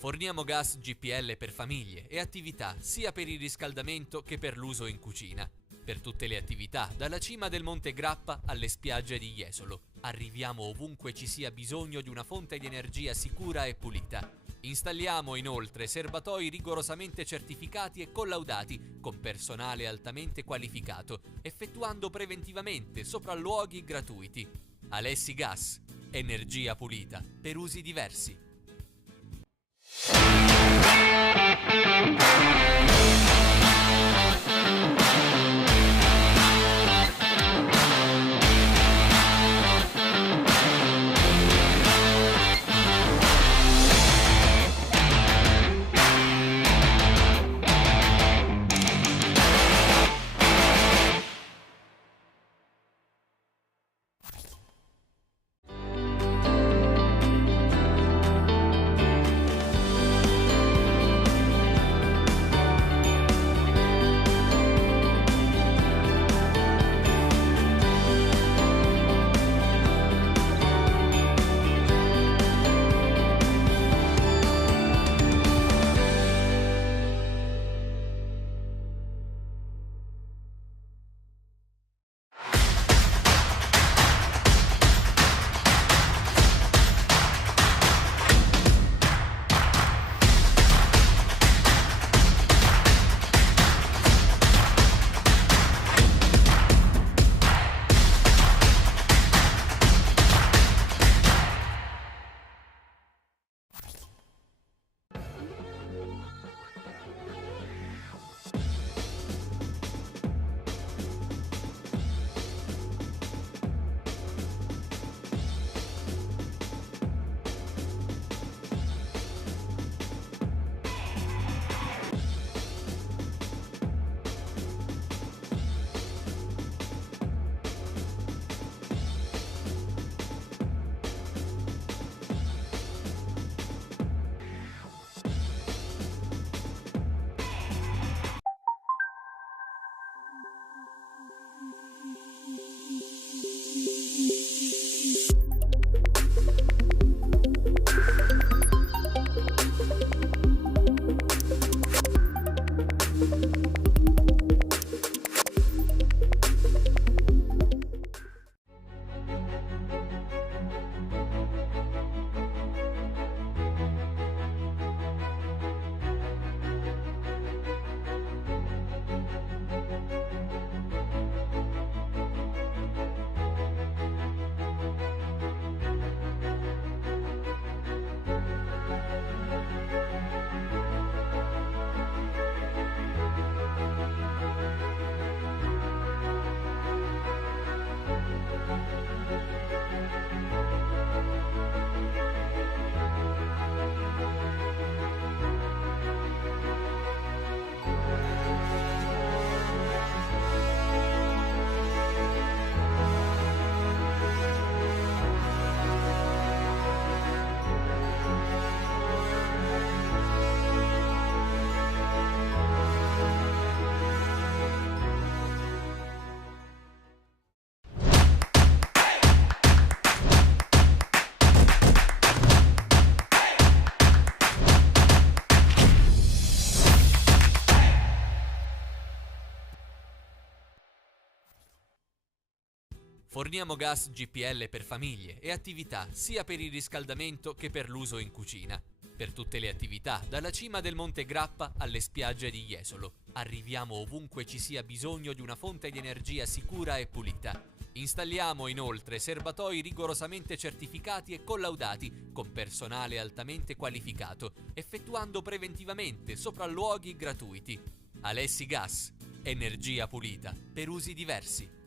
Forniamo gas GPL per famiglie e attività sia per il riscaldamento che per l'uso in cucina. Per tutte le attività, dalla cima del Monte Grappa alle spiagge di Jesolo. Arriviamo ovunque ci sia bisogno di una fonte di energia sicura e pulita. Installiamo inoltre serbatoi rigorosamente certificati e collaudati con personale altamente qualificato, effettuando preventivamente sopralluoghi gratuiti. Alessi Gas, energia pulita per usi diversi. Forniamo gas GPL per famiglie e attività sia per il riscaldamento che per l'uso in cucina. Per tutte le attività, dalla cima del Monte Grappa alle spiagge di Jesolo. Arriviamo ovunque ci sia bisogno di una fonte di energia sicura e pulita. Installiamo inoltre serbatoi rigorosamente certificati e collaudati con personale altamente qualificato, effettuando preventivamente sopralluoghi gratuiti. Alessi Gas, energia pulita per usi diversi.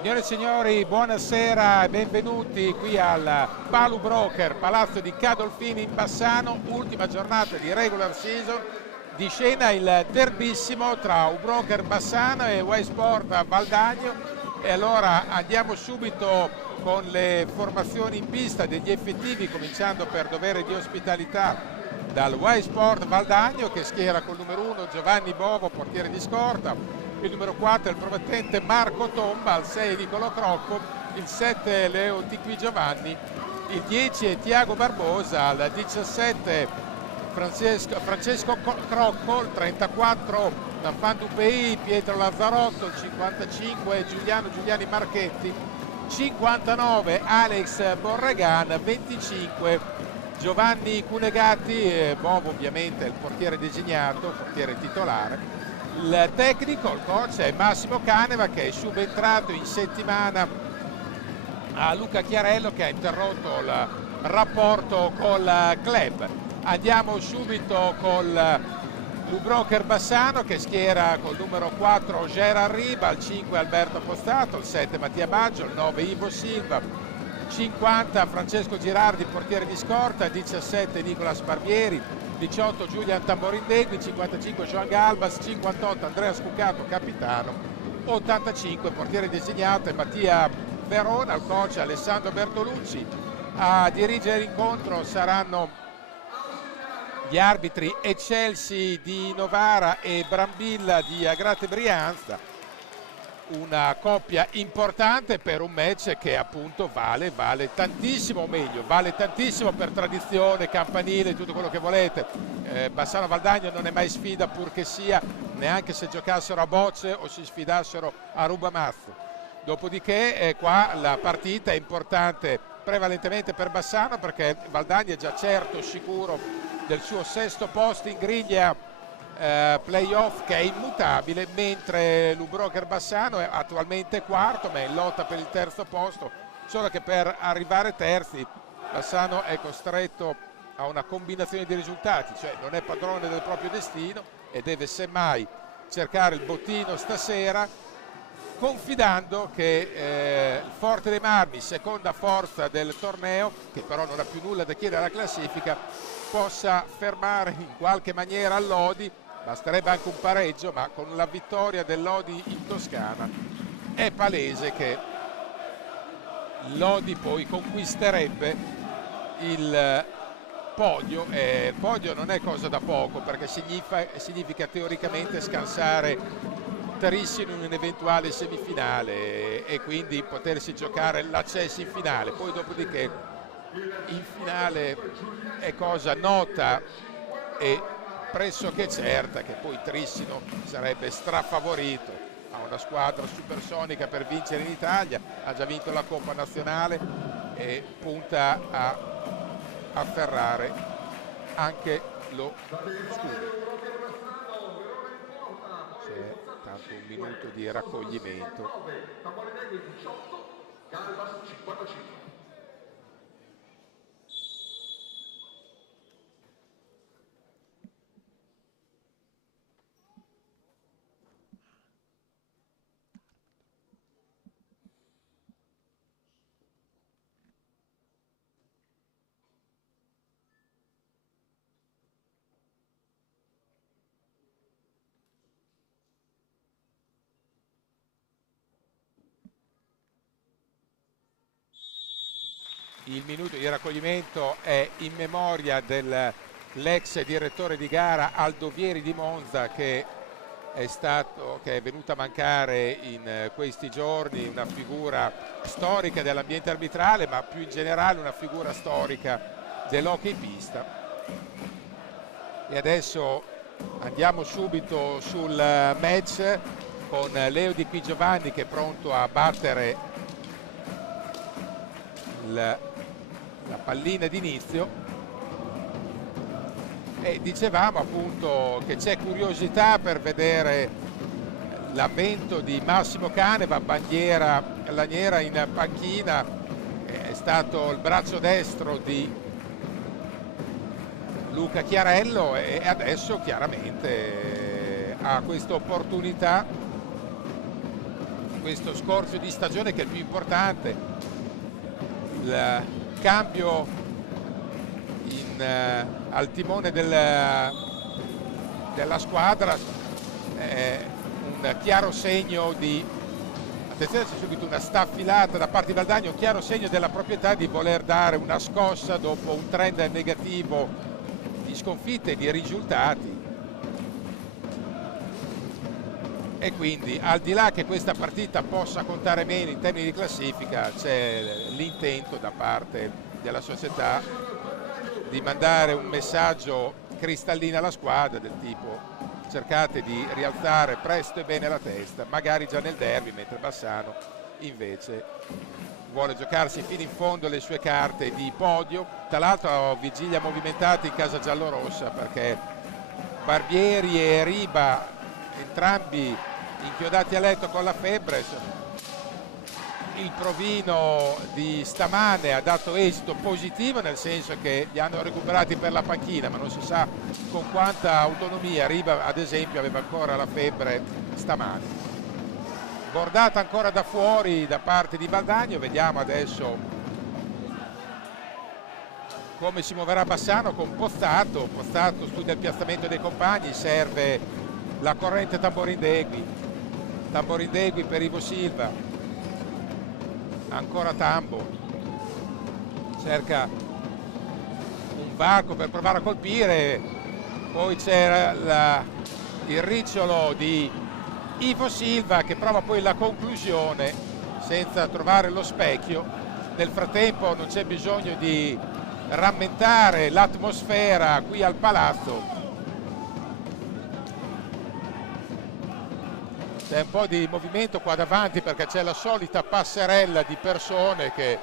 Signore e signori, buonasera e benvenuti qui al Palu Broker, palazzo di Cadolfini in Bassano, ultima giornata di regular season, di scena il derbissimo tra U-Broker Bassano e Y-Sport Valdagno. E allora andiamo subito con le formazioni in pista degli effettivi, cominciando per dovere di ospitalità dal Y-Sport Valdagno, che schiera col numero 1 Giovanni Bovo, portiere di scorta, il numero 4 è il promettente Marco Tomba, al 6 Nicolò Crocco, il 7 Leo Di Giovanni, il 10 è Tiago Barbosa, al 17 Francesco Crocco, il 34 L'Enfant du Pays Pietro Lazzarotto, il 55 Giuliani Marchetti, 59 Alex Borregan, 25 Giovanni Cunegatti, Bovo ovviamente è il portiere designato, portiere titolare. Il tecnico, il coach è Massimo Caneva, che è subentrato in settimana a Luca Chiarello, che ha interrotto il rapporto col club. Andiamo subito con l'U-Broker Bassano, che schiera col numero 4 Gerard Riba, il 5 Alberto Postato, il 7 Mattia Baggio, il 9 Ivo Silva, 50 Francesco Girardi, portiere di scorta, 17 Nicolas Barbieri, 18 Giulian Tamborindegui, 55 Joan Galbas, 58 Andrea Scuccato, capitano, 85 portiere designato Mattia Verona, il coach Alessandro Bertolucci. A dirigere l'incontro saranno gli arbitri Eccelsi di Novara e Brambilla di Agrate Brianza. Una coppia importante per un match che appunto vale tantissimo, o meglio, vale tantissimo per tradizione, campanile, tutto quello che volete. Bassano Valdagno non è mai sfida, pur che sia, neanche se giocassero a bocce o si sfidassero a rubamazzo. Dopodiché qua la partita è importante prevalentemente per Bassano, perché Valdagno è già certo sicuro del suo sesto posto in griglia playoff, che è immutabile, mentre l'U-Broker Bassano è attualmente quarto ma è in lotta per il terzo posto, solo che per arrivare terzi Bassano è costretto a una combinazione di risultati, cioè non è padrone del proprio destino e deve semmai cercare il bottino stasera, confidando che il Forte dei Marmi, seconda forza del torneo, che però non ha più nulla da chiedere alla classifica, possa fermare in qualche maniera Lodi. Basterebbe anche un pareggio, ma con la vittoria dell'Lodi in Toscana è palese che Lodi poi conquisterebbe il podio, e il podio non è cosa da poco, perché significa teoricamente scansare Tarissi in un'eventuale semifinale e quindi potersi giocare l'accesso in finale. Poi dopodiché in finale è cosa nota e pressoché certa che poi Trissino sarebbe strafavorito, ha una squadra supersonica per vincere in Italia, ha già vinto la Coppa Nazionale e punta a afferrare anche lo scudo. C'è tanto un minuto di raccoglimento. Il minuto di raccoglimento è in memoria dell'ex direttore di gara Aldo Vieri di Monza, che è venuto a mancare in questi giorni, una figura storica dell'ambiente arbitrale, ma più in generale una figura storica dell'hockey pista. E adesso andiamo subito sul match con Leo Di Giovanni, che è pronto a battere la pallina d'inizio, e dicevamo appunto che c'è curiosità per vedere l'avvento di Massimo Caneva, bandiera laniera in panchina, è stato il braccio destro di Luca Chiarello e adesso chiaramente ha questa opportunità questo scorcio di stagione, che è il più importante. Il cambio al timone della squadra è un chiaro segno di, attenzione, c'è subito una staffilata da parte di Valdagno, un chiaro segno della proprietà di voler dare una scossa dopo un trend negativo di sconfitte e di risultati. E quindi, al di là che questa partita possa contare meno in termini di classifica, c'è l'intento da parte della società di mandare un messaggio cristallino alla squadra, del tipo: cercate di rialzare presto e bene la testa, magari già nel derby, mentre Bassano invece vuole giocarsi fino in fondo le sue carte di podio. Tra l'altro vigilia movimentata in casa giallorossa, perché Barbieri e Riba, entrambi inchiodati a letto con la febbre. Il provino di stamane ha dato esito positivo, nel senso che li hanno recuperati per la panchina, ma non si sa con quanta autonomia. Riba, ad esempio, aveva ancora la febbre stamane. Bordata ancora da fuori da parte di Valdagno. Vediamo adesso come si muoverà Bassano con Pozzato. Pozzato studia il piazzamento dei compagni, serve la corrente Tamborindegui per Ivo Silva, ancora Tambo, cerca un varco per provare a colpire, poi c'era il ricciolo di Ivo Silva che prova poi la conclusione senza trovare lo specchio. Nel frattempo non c'è bisogno di rammentare l'atmosfera qui al Palazzo. C'è un po' di movimento qua davanti, perché c'è la solita passerella di persone che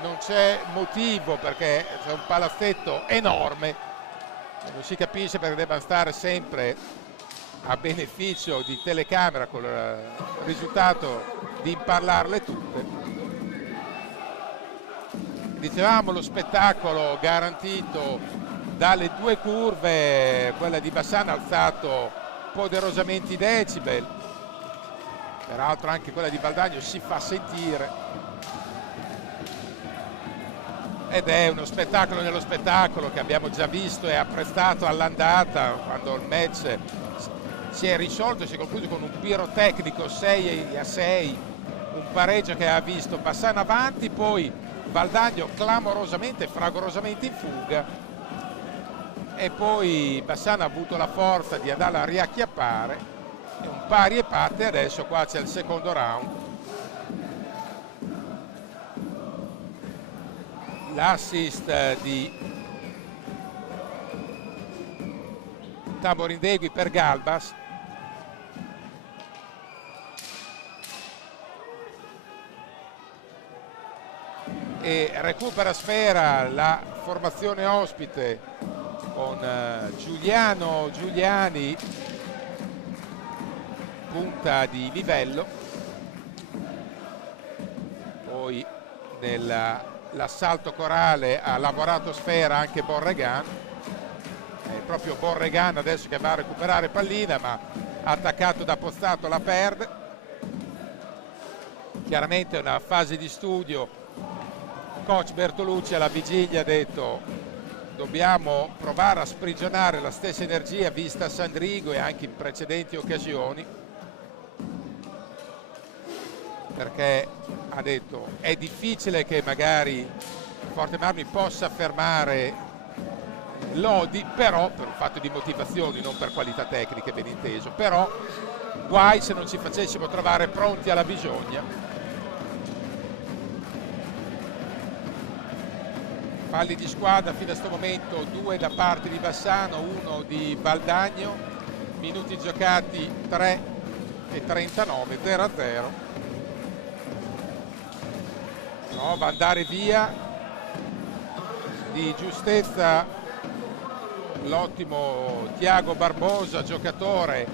non c'è motivo, perché c'è un palazzetto enorme, non si capisce perché debbano stare sempre a beneficio di telecamera, con il risultato di imparlarle tutte. Dicevamo, lo spettacolo garantito dalle due curve, quella di Bassano ha alzato poderosamente i decibel, peraltro anche quella di Valdagno si fa sentire, ed è uno spettacolo nello spettacolo che abbiamo già visto e apprezzato all'andata, quando il match si è risolto, si è concluso con un pirotecnico 6-6, un pareggio che ha visto Bassano avanti, poi Valdagno clamorosamente, fragorosamente in fuga, e poi Bassano ha avuto la forza di andarla a riacchiappare. È un pari e patte. Adesso qua c'è il secondo round, l'assist di Tamborindegui per Galbas, e recupera sfera la formazione ospite con Giuliani, punta di livello. Poi nell'assalto corale ha lavorato sfera anche Borregan, è proprio Borregan adesso che va a recuperare pallina, ma attaccato da Pozzato la perde. Chiaramente è una fase di studio. Coach Bertolucci alla vigilia ha detto: dobbiamo provare a sprigionare la stessa energia vista a Sandrigo e anche in precedenti occasioni, perché ha detto è difficile che magari Forte Marmi possa fermare Lodi, però per un fatto di motivazioni, non per qualità tecniche, ben inteso, però guai se non ci facessimo trovare pronti alla bisogna. Falli di squadra fino a questo momento, 2 da parte di Bassano, 1 di Valdagno, minuti giocati 3:39, 0-0. Prova ad andare via di giustezza l'ottimo Tiago Barbosa, giocatore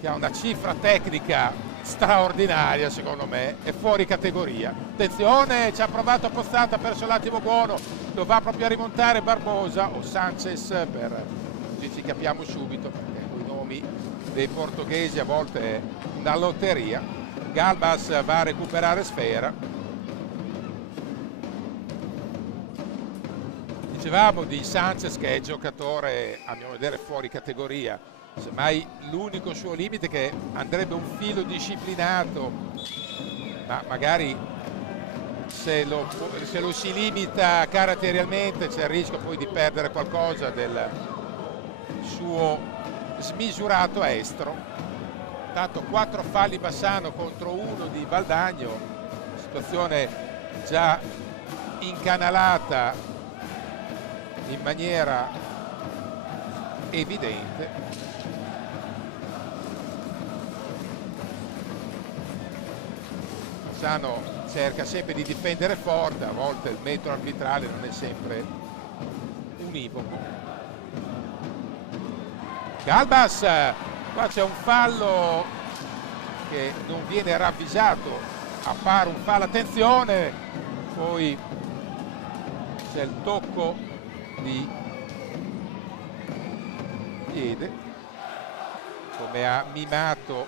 che ha una cifra tecnica straordinaria, secondo me, è fuori categoria. Attenzione, ci ha provato Pozzato, ha perso l'attimo buono, lo va proprio a rimontare Barbosa o Sanchez, così ci capiamo subito, perché con i nomi dei portoghesi a volte è una lotteria. Galbas va a recuperare sfera. Dicevamo di Sanchez che è giocatore a mio vedere fuori categoria, semmai l'unico suo limite è che andrebbe un filo disciplinato, ma magari se lo si limita caratterialmente c'è il rischio poi di perdere qualcosa del suo smisurato estro. Tanto 4 falli Bassano contro 1 di Valdagno, situazione già incanalata in maniera evidente. Bassano cerca sempre di difendere forte, a volte il metro arbitrale non è sempre univoco. Galbas, qua c'è un fallo che non viene ravvisato, appare un fallo, attenzione, poi c'è il tocco di piede come ha mimato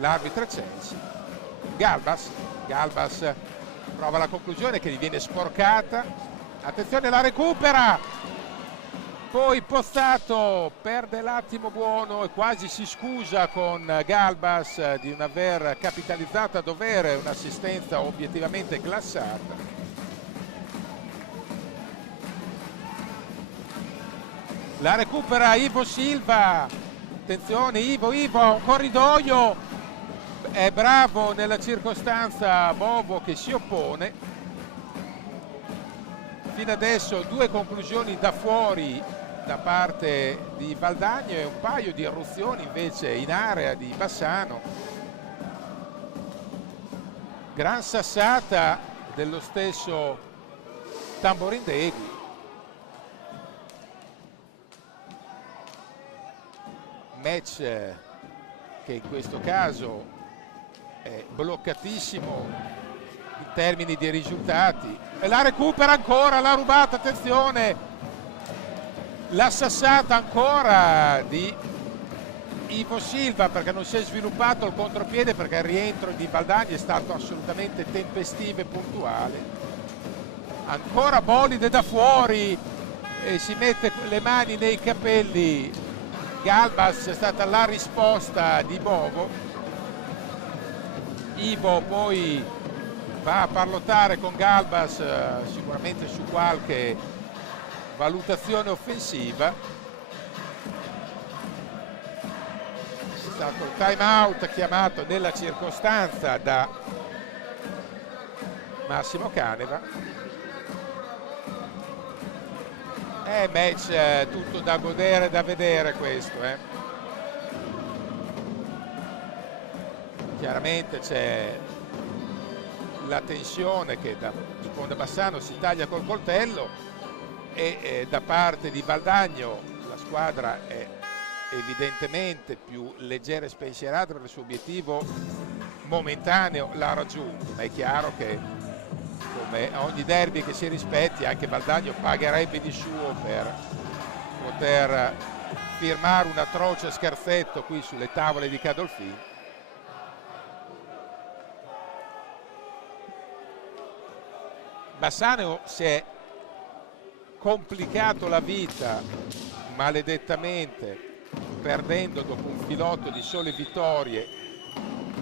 l'arbitro Censi. Galbas prova la conclusione che gli viene sporcata, attenzione, la recupera, poi Pozzato perde l'attimo buono e quasi si scusa con Galbas di non aver capitalizzato a dovere un'assistenza obiettivamente classata. La recupera Ivo Silva, attenzione Ivo, un corridoio, è bravo nella circostanza Bovo che si oppone. Fino adesso 2 conclusioni da fuori da parte di Valdagno e un paio di irruzioni invece in area di Bassano. Gran sassata dello stesso Tamborindegui. Match che in questo caso è bloccatissimo in termini di risultati, e la recupera ancora, l'ha rubata, attenzione, la sassata ancora di Ivo Silva perché non si è sviluppato il contropiede, perché il rientro di Valdagno è stato assolutamente tempestivo e puntuale. Ancora Bolide da fuori e si mette le mani nei capelli. Galbas, è stata la risposta di Bovo. Ivo poi va a parlottare con Galbas sicuramente su qualche valutazione offensiva. È stato il time out chiamato nella circostanza da Massimo Caneva. Match tutto da godere, da vedere questo. Chiaramente c'è la tensione che da sponda Bassano si taglia col coltello e da parte di Valdagno la squadra è evidentemente più leggera e spensierata perché il suo obiettivo momentaneo l'ha raggiunto, ma è chiaro che come ogni derby che si rispetti anche Valdagno pagherebbe di suo per poter firmare un atroce scherzetto qui sulle tavole di Cadolfin. Bassano si è complicato la vita maledettamente perdendo dopo un filotto di sole vittorie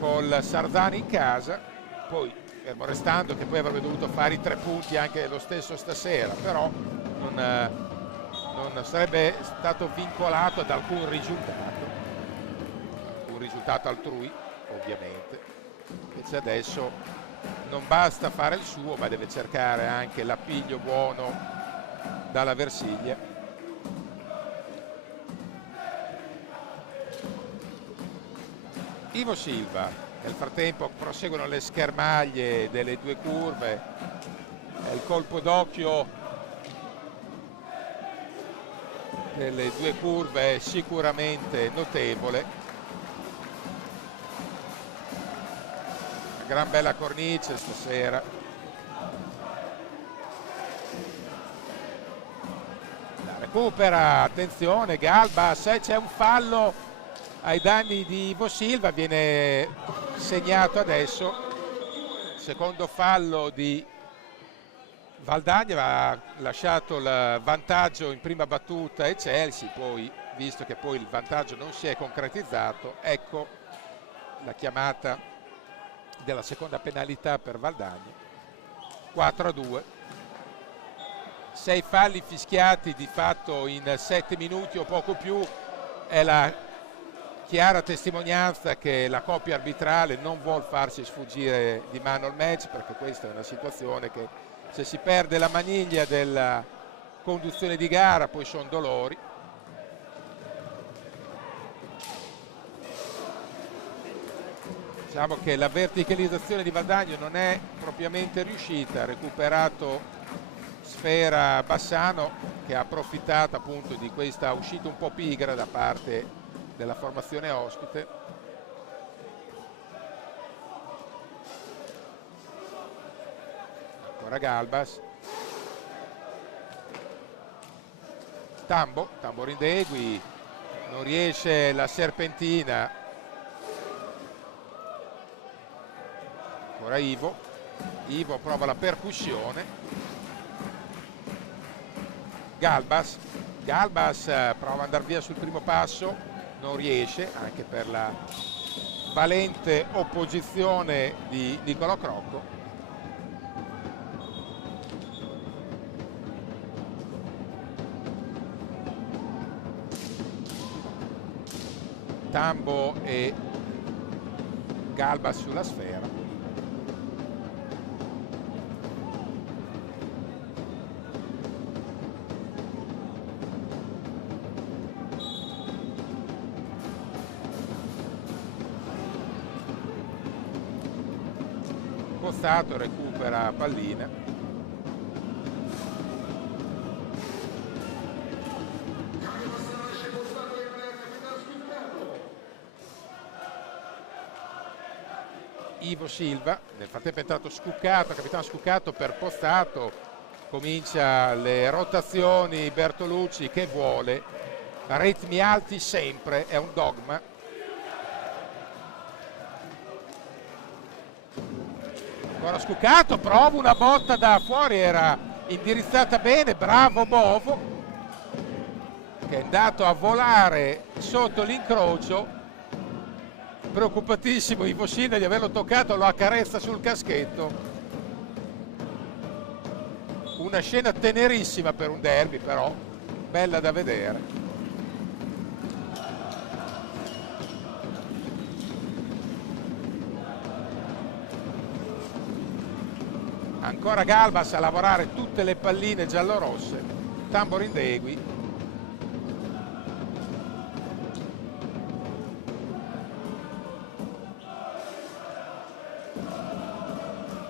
col Sarzana in casa, poi fermo restando che poi avrebbe dovuto fare i 3 punti anche lo stesso stasera, però non sarebbe stato vincolato ad alcun risultato, un risultato altrui ovviamente. Invece adesso non basta fare il suo, ma deve cercare anche l'appiglio buono dalla Versiglia. Ivo Silva. Nel frattempo proseguono le schermaglie delle 2 curve, il colpo d'occhio delle 2 curve è sicuramente notevole. Una gran bella cornice stasera. La recupera, attenzione Galbas, c'è un fallo ai danni di Ivo Silva. Viene segnato adesso secondo fallo di Valdagna, aveva lasciato il vantaggio in prima battuta e Chelsea, poi visto che poi il vantaggio non si è concretizzato, ecco la chiamata della seconda penalità per Valdagna. 4-2, 6 falli fischiati di fatto in 7 minuti o poco più, è la chiara testimonianza che la coppia arbitrale non vuol farsi sfuggire di mano il match, perché questa è una situazione che se si perde la maniglia della conduzione di gara poi sono dolori. Diciamo che la verticalizzazione di Valdagno non è propriamente riuscita, ha recuperato sfera Bassano che ha approfittato appunto di questa uscita un po' pigra da parte della formazione ospite. Ancora Galbas, Tambo Rindegui, non riesce la serpentina. Ancora Ivo prova la percussione. Galbas prova ad andare via sul primo passo, non riesce, anche per la valente opposizione di Nicolò Crocco. Tambo e Galbas sulla sfera. Pozzato recupera pallina. Ivo Silva, nel frattempo è entrato Scuccato, capitano Scuccato per Pozzato, comincia le rotazioni Bertolucci che vuole, ritmi alti sempre, è un dogma. Ancora Scuccato, prova una botta da fuori, era indirizzata bene, bravo Bovo che è andato a volare sotto l'incrocio. Preoccupatissimo Ivo Silva di averlo toccato, lo accarezza sul caschetto. Una scena tenerissima per un derby, però bella da vedere. Ancora Galbas a lavorare tutte le palline giallorosse. Tambo Rindegui.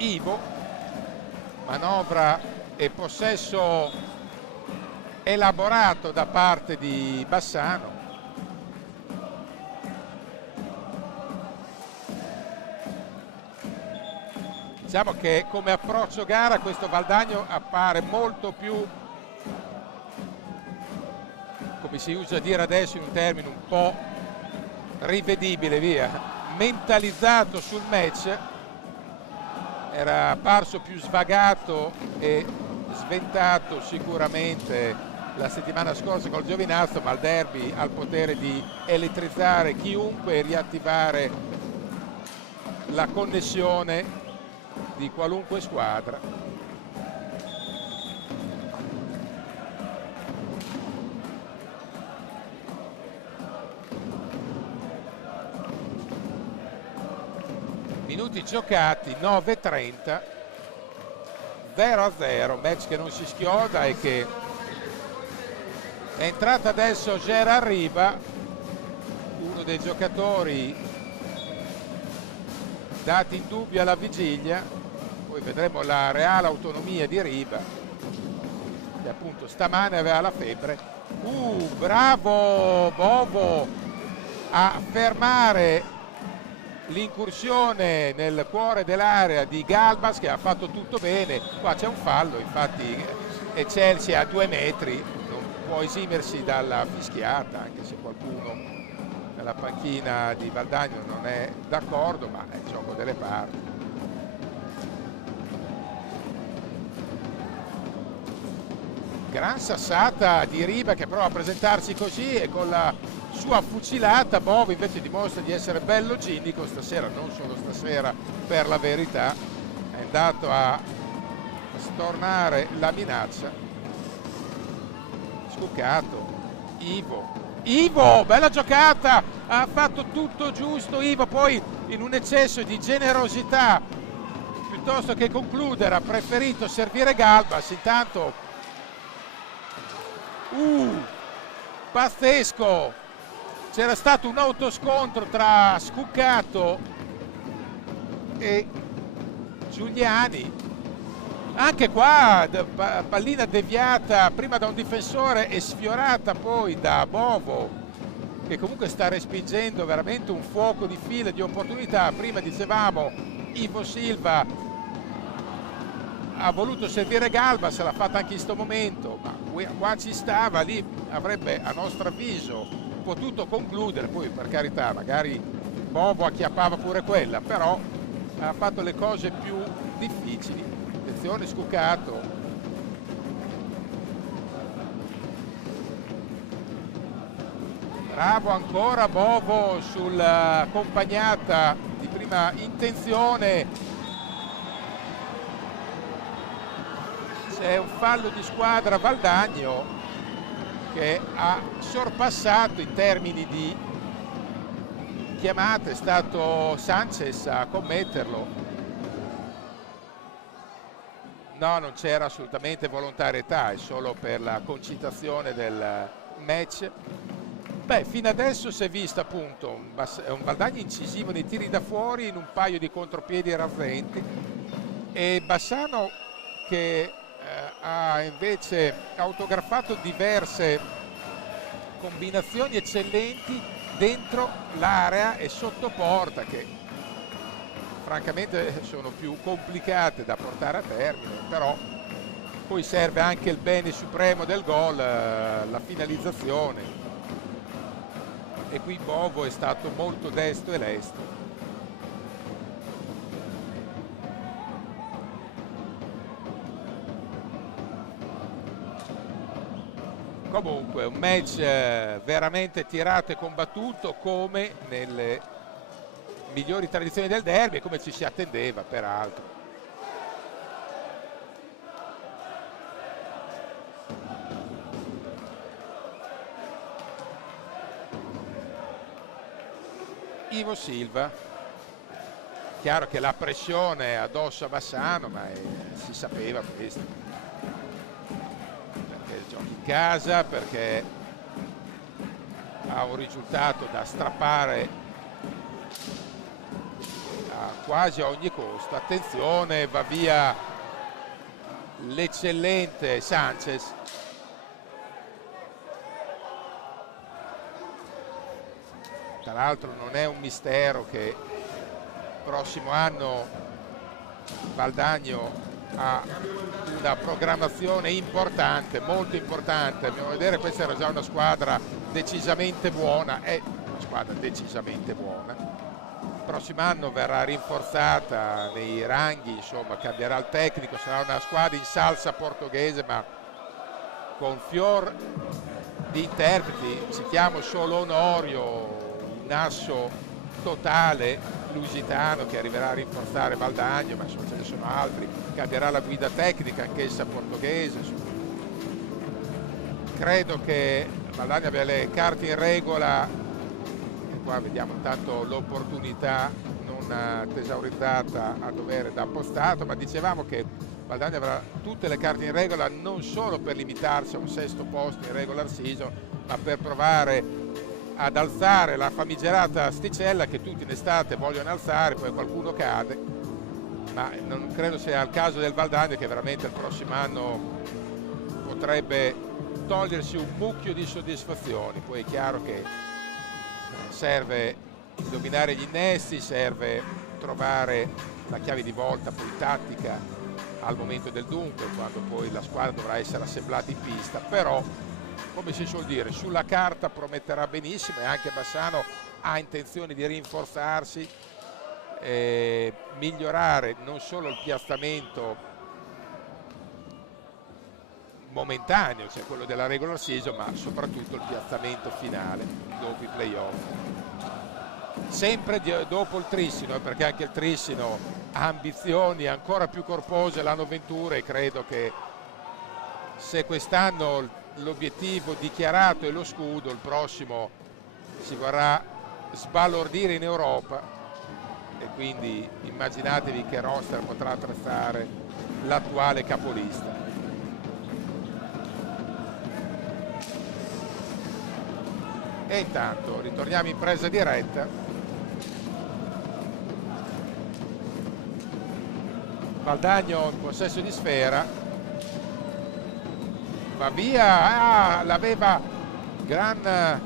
Ivo, manovra e possesso elaborato da parte di Bassano. Diciamo che come approccio gara questo Valdagno appare molto più, come si usa a dire adesso in un termine un po' rivedibile, via, mentalizzato sul match. Era apparso più svagato e sventato sicuramente la settimana scorsa col Giovinazzo, ma il derby ha il potere di elettrizzare chiunque e riattivare la connessione di qualunque squadra. Minuti giocati, 9:30, 0-0, match che non si schioda e che è entrato adesso Gerard Riba, uno dei giocatori dati in dubbio alla vigilia. Poi vedremo la reale autonomia di Riba, che appunto stamane aveva la febbre. Bravo Bovo a fermare l'incursione nel cuore dell'area di Galbas, che ha fatto tutto bene. Qua c'è un fallo, infatti, e Chelsea a 2 metri non può esimersi dalla fischiata, anche se qualcuno la panchina di Valdagno non è d'accordo, ma è il gioco delle parti. Gran sassata di Riva che prova a presentarsi così, e con la sua fucilata Bovo invece dimostra di essere bello ginnico stasera, non solo stasera per la verità, è andato a stornare la minaccia. Scuccato, Ivo, bella giocata, ha fatto tutto giusto Ivo, poi in un eccesso di generosità piuttosto che concludere ha preferito servire Galbas. Intanto pazzesco, c'era stato un autoscontro tra Scuccato e Giuliani, anche qua pallina deviata prima da un difensore e sfiorata poi da Bovo, che comunque sta respingendo veramente un fuoco di fila di opportunità. Prima dicevamo Ivo Silva ha voluto servire Galba, se l'ha fatta anche in questo momento, ma qua ci stava, lì avrebbe a nostro avviso potuto concludere, poi per carità magari Bovo acchiappava pure quella, però ha fatto le cose più difficili. Attenzione Scuccato, bravo ancora Bovo sull'accompagnata di prima intenzione. C'è un fallo di squadra Valdagno che ha sorpassato in termini di chiamate, è stato Sanchez a commetterlo. No, non c'era assolutamente volontarietà, è solo per la concitazione del match. Beh, fino adesso si è visto appunto un Valdagno incisivo nei tiri da fuori, in un paio di contropiedi rasenti, e Bassano che ha invece autografato diverse combinazioni eccellenti dentro l'area e sotto porta, che francamente sono più complicate da portare a termine, però poi serve anche il bene supremo del gol, la finalizzazione, e qui Bovo è stato molto desto e lesto. Comunque un match veramente tirato e combattuto, come nelle migliori tradizioni del derby, come ci si attendeva peraltro. Ivo Silva, chiaro che la pressione addosso a Bassano, ma si sapeva questo. Giochi in casa, perché ha un risultato da strappare a quasi a ogni costo. Attenzione, va via l'eccellente Sanchez. Tra l'altro non è un mistero che il prossimo anno Valdagno ha una programmazione importante, molto importante. Dobbiamo vedere, questa era già una squadra decisamente buona, è una squadra decisamente buona. Il prossimo anno verrà rinforzata nei ranghi, insomma cambierà il tecnico, sarà una squadra in salsa portoghese, ma con fior di interpreti. Citiamo solo Onorio, un asso totale lusitano che arriverà a rinforzare Valdagno, ma insomma ce ne sono altri. Cambierà la guida tecnica, anch'essa portoghese. Credo che Valdagno abbia le carte in regola, e qua vediamo intanto l'opportunità non tesaurizzata a dovere da Appostato, ma dicevamo che Valdagno avrà tutte le carte in regola non solo per limitarsi a un sesto posto in regular season, ma per provare ad alzare la famigerata asticella che tutti in estate vogliono alzare, poi qualcuno cade, ma non credo sia il caso del Valdagno, che veramente il prossimo anno potrebbe togliersi un mucchio di soddisfazioni. Poi è chiaro che serve dominare gli innesti, serve trovare la chiave di volta poi tattica al momento del dunque, quando poi la squadra dovrà essere assemblata in pista, però come si suol dire, sulla carta prometterà benissimo, e anche Bassano ha intenzione di rinforzarsi, migliorare non solo il piazzamento momentaneo, cioè quello della regular season, ma soprattutto il piazzamento finale dopo i playoff, sempre dopo il Trissino, perché anche il Trissino ha ambizioni ancora più corpose l'anno 21, e credo che se quest'anno l'obiettivo dichiarato è lo scudo, il prossimo si vorrà sbalordire in Europa, e quindi immaginatevi che roster potrà attrezzare l'attuale capolista. E intanto ritorniamo in presa diretta. Valdagno in possesso di sfera, va via, l'aveva gran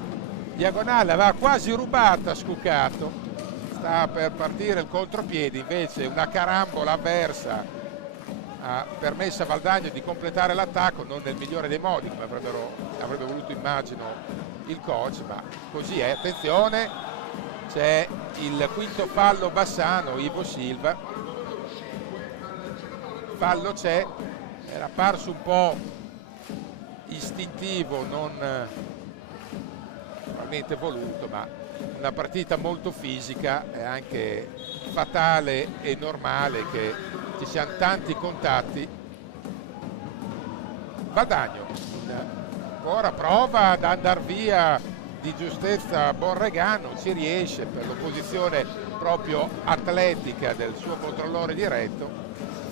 diagonale, aveva quasi rubata Scuccato, sta per partire il contropiede, invece una carambola avversa ha permesso a Valdagno di completare l'attacco, non nel migliore dei modi come avrebbe voluto, immagino, il coach, ma così è. Attenzione, c'è il quinto fallo Bassano, Ivo Silva, fallo c'è, era apparso un po' istintivo, non probabilmente voluto, ma una partita molto fisica, è anche fatale e normale che ci siano tanti contatti. Valdagno ora prova ad andare via di giustezza Borregano, ci riesce per l'opposizione proprio atletica del suo controllore diretto,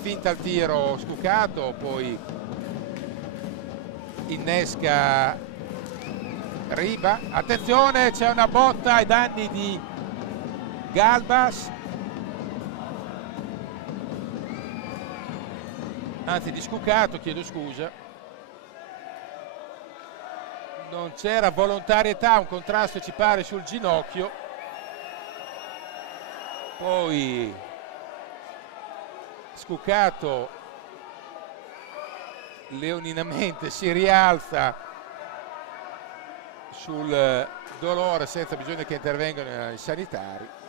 finta il tiro Scuccato, poi innesca Riba, attenzione, c'è una botta ai danni di Galbas, anzi di Scuccato, chiedo scusa. Non c'era volontarietà, un contrasto ci pare sul ginocchio, poi Scuccato leoninamente si rialza sul dolore senza bisogno che intervengano i sanitari.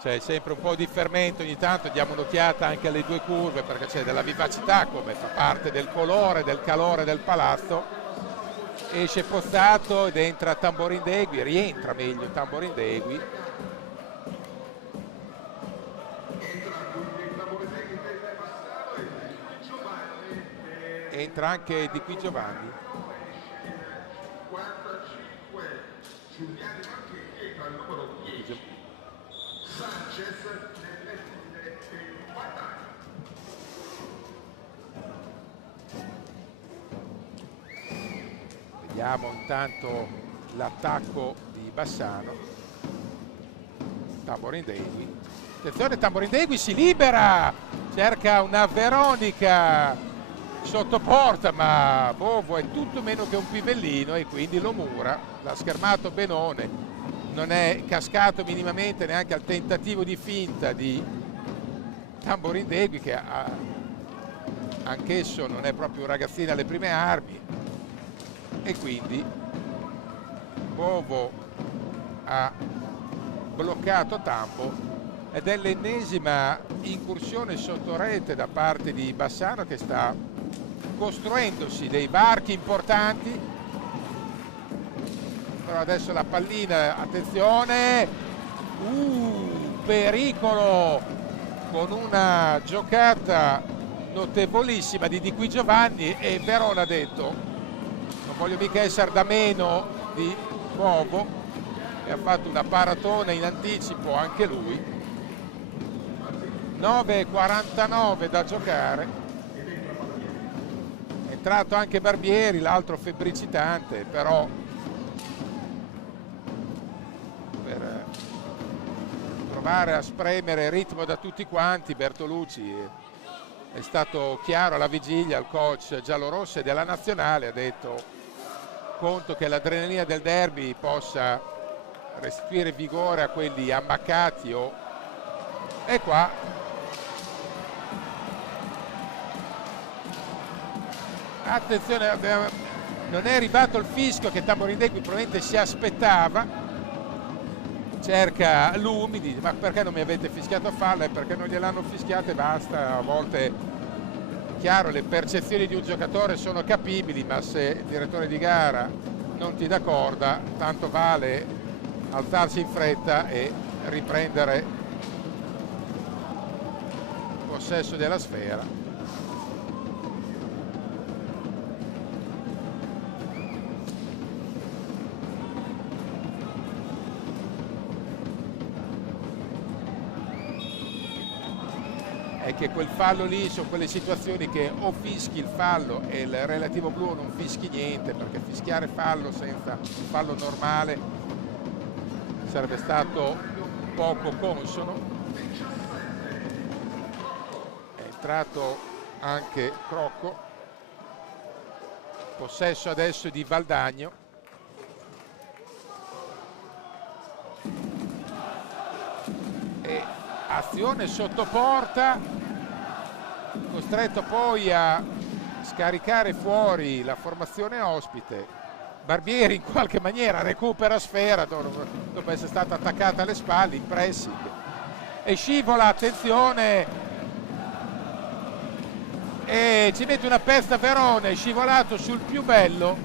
C'è sempre un po' di fermento, ogni tanto diamo un'occhiata anche alle due curve perché c'è della vivacità, come fa parte del colore, del calore del palazzo. Esce Pozzato ed entra Tamborindegui, rientra meglio Tamborindegui. Entra anche Di Qui Giovanni. Vediamo intanto l'attacco di Bassano. Tamborindegui, attenzione, Tamborindegui si libera, cerca una Veronica sotto porta, ma Bovo è tutto meno che un pivellino e quindi lo mura. L'ha schermato Benone, non è cascato minimamente neanche al tentativo di finta di Tamborindegui, che anch'esso non è proprio un ragazzino alle prime armi, e quindi Bovo ha bloccato Tambo ed è l'ennesima incursione sotto rete da parte di Bassano, che sta costruendosi dei varchi importanti. Però adesso la pallina, attenzione, pericolo, con una giocata notevolissima di Qui Giovanni, e Verona ha detto non voglio mica essere da meno di Bovo, e ha fatto una paratona in anticipo anche lui. 9:49 da giocare, è entrato anche Barbieri, l'altro febbricitante, però per provare a spremere ritmo da tutti quanti Bertolucci è stato chiaro alla vigilia. Il coach giallorosso e della nazionale ha detto conto che l'adrenalina del derby possa restituire vigore a quelli ammaccati e qua Attenzione, non è arrivato il fischio che Tamborindegui probabilmente si aspettava. Cerca Lumi, dice ma perché non mi avete fischiato a fallo? E perché non gliel'hanno fischiato e basta. A volte, chiaro, le percezioni di un giocatore sono capibili, ma se il direttore di gara non ti dà corda, tanto vale alzarsi in fretta e riprendere possesso della sfera. È che quel fallo lì sono quelle situazioni che o fischi il fallo e il relativo blu non fischi niente, perché fischiare fallo senza fallo normale sarebbe stato poco consono. È entrato anche Crocco, possesso adesso di Valdagno. E azione sotto porta, costretto poi a scaricare fuori la formazione ospite. Barbieri in qualche maniera recupera sfera dopo essere stata attaccata alle spalle in pressing e scivola, attenzione, e ci mette una pezza Verone, scivolato sul più bello,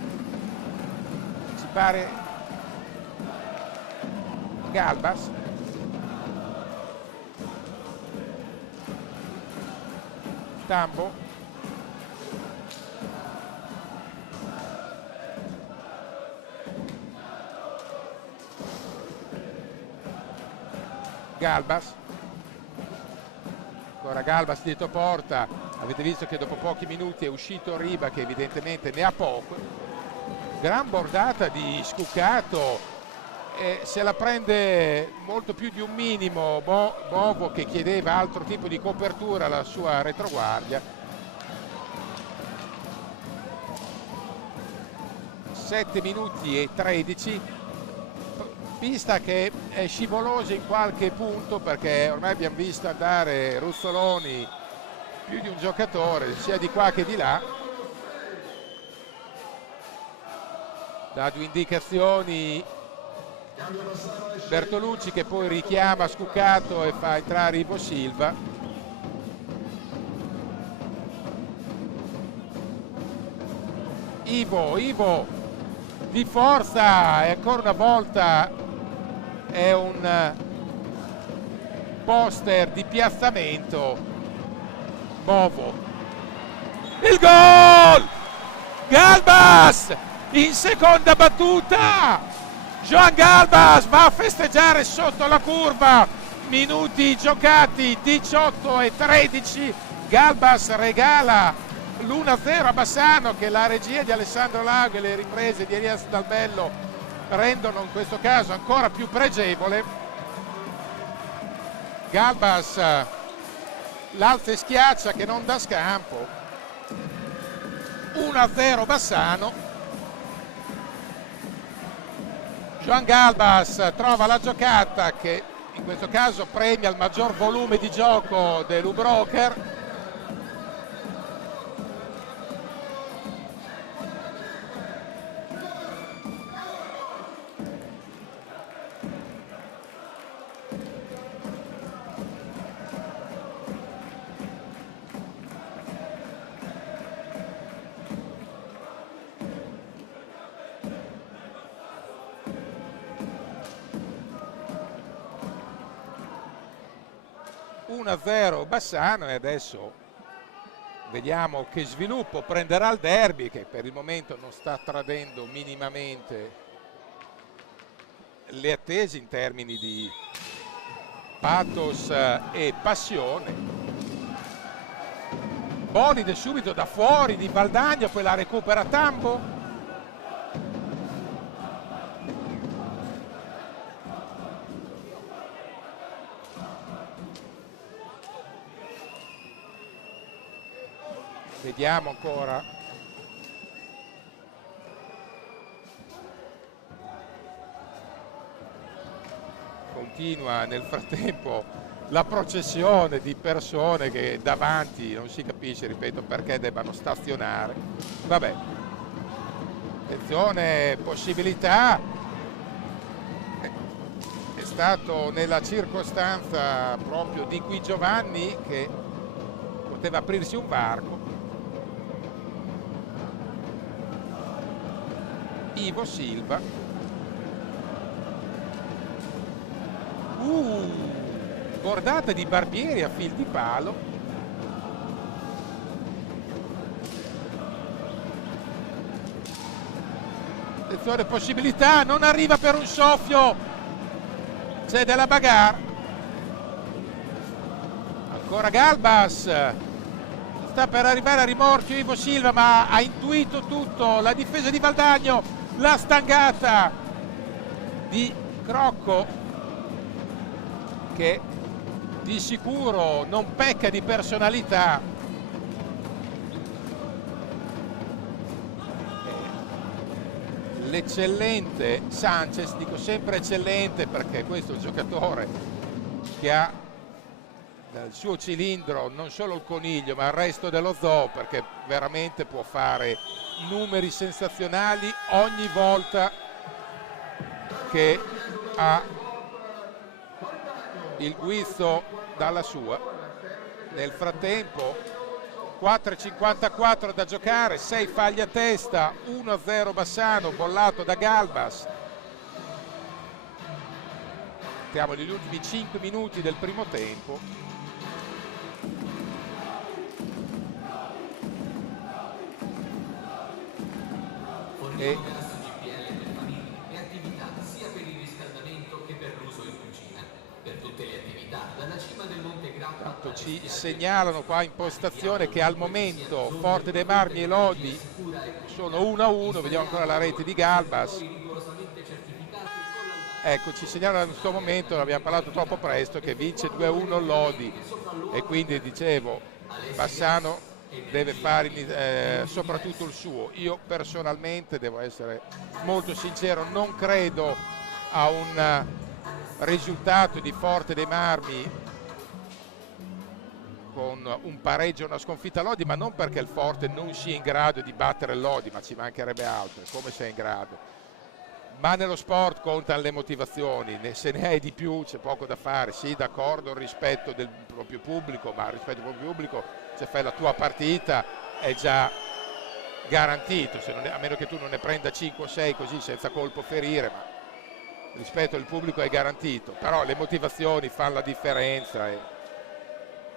ci pare Galbas. Tambo, Galbas, ancora Galbas dietro porta. Avete visto che dopo pochi minuti è uscito Riba, che evidentemente ne ha poco. Gran bordata di Scuccato, se la prende molto più di un minimo Bovo, che chiedeva altro tipo di copertura alla sua retroguardia. 7 minuti e 13, pista che è scivolosa in qualche punto, perché ormai abbiamo visto andare ruzzoloni più di un giocatore sia di qua che di là. Da 2 indicazioni Bertolucci, che poi richiama Scuccato e fa entrare Ivo Silva. Ivo di forza, e ancora una volta è un poster di piazzamento. Bovo, il gol! Galbas in seconda battuta. Joan Galbas va a festeggiare sotto la curva. Minuti giocati, 18 e 13. Galbas regala l'1-0 a Bassano, che la regia di Alessandro Lago e le riprese di Elias Dalbello rendono in questo caso ancora più pregevole. Galbas l'alza e schiaccia, che non dà scampo. 1-0 Bassano. Joan Galbas trova la giocata, che in questo caso premia il maggior volume di gioco dell'Ubroker. Bassano, e adesso vediamo che sviluppo prenderà il derby, che per il momento non sta tradendo minimamente le attese in termini di pathos e passione. Bolide subito da fuori di Valdagno, poi la recupera Tambo. Vediamo ancora. Continua nel frattempo la processione di persone che davanti non si capisce, ripeto, perché debbano stazionare. Vabbè, attenzione, possibilità. È stato nella circostanza proprio di Qui Giovanni che poteva aprirsi un varco. Ivo Silva. Bordata di Barbieri a fil di palo. Attenzione, possibilità, non arriva per un soffio, c'è della bagarre. Ancora Galbas, sta per arrivare a rimorchio Ivo Silva, ma ha intuito tutto. La difesa di Valdagno, la stangata di Crocco, che di sicuro non pecca di personalità. L'eccellente Sanchez, dico sempre eccellente perché questo è un giocatore che ha dal suo cilindro non solo il coniglio ma il resto dello zoo, perché veramente può fare numeri sensazionali ogni volta che ha il guizzo dalla sua. Nel frattempo 4,54 da giocare, 6 falli a testa, 1-0 Bassano, bollato da Galbas. Siamo negli ultimi 5 minuti del primo tempo. E tanto ci segnalano qua in postazione che al momento Forte dei Marmi e Lodi sono 1-1, vediamo ancora la rete di Galbas. Ecco, ci segnalano in questo momento, abbiamo parlato troppo presto, che vince 2-1 Lodi e quindi dicevo Bassano deve fare soprattutto il suo. Io personalmente devo essere molto sincero, non credo a un risultato di Forte dei Marmi con un pareggio e una sconfitta a Lodi, ma non perché il Forte non sia in grado di battere Lodi, ma ci mancherebbe altro, come sei in grado. Ma nello sport contano le motivazioni, se ne hai di più c'è poco da fare. Sì, d'accordo, il rispetto del proprio pubblico, ma il rispetto del proprio pubblico, se fai la tua partita è già garantito, se non è, a meno che tu non ne prenda 5 o 6 così senza colpo ferire, ma il rispetto del pubblico è garantito. Però le motivazioni fanno la differenza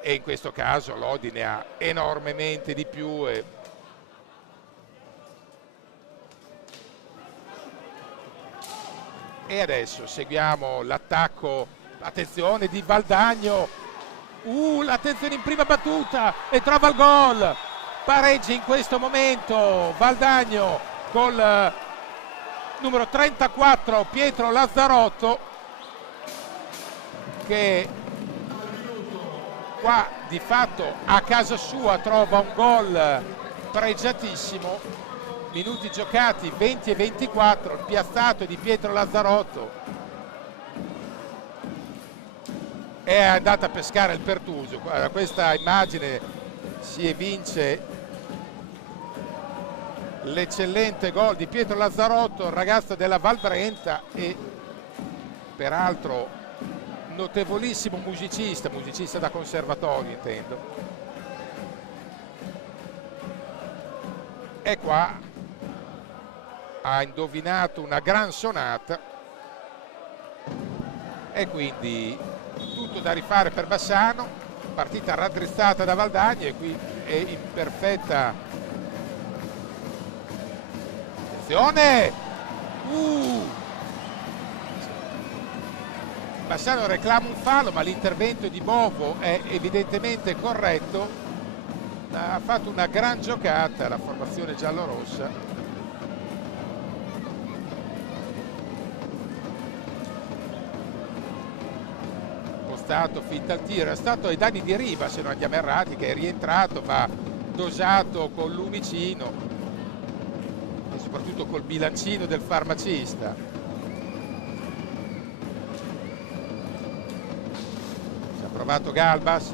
e in questo caso Lodi ne ha enormemente di più. E adesso seguiamo l'attacco, attenzione di Valdagno, l'attenzione in prima battuta e trova il gol, pareggia in questo momento Valdagno col numero 34 Pietro Lazzarotto, che qua di fatto a casa sua trova un gol pregiatissimo. Minuti giocati 20 e 24, il piazzato di Pietro Lazzarotto è andato a pescare il Pertuso. Da questa immagine si evince l'eccellente gol di Pietro Lazzarotto, il ragazzo della Val Brenta e peraltro notevolissimo musicista da conservatorio intendo. E qua ha indovinato una gran sonata e quindi tutto da rifare per Bassano, partita raddrizzata da Valdagno e qui è in perfetta attenzione. Bassano reclama un fallo, ma l'intervento di Bovo è evidentemente corretto. Ha fatto una gran giocata la formazione giallorossa. Finta al tiro, è stato ai danni di Riva se non andiamo errati, che è rientrato, va dosato con l'umicino e soprattutto col bilancino del farmacista. Ci ha provato Galbas,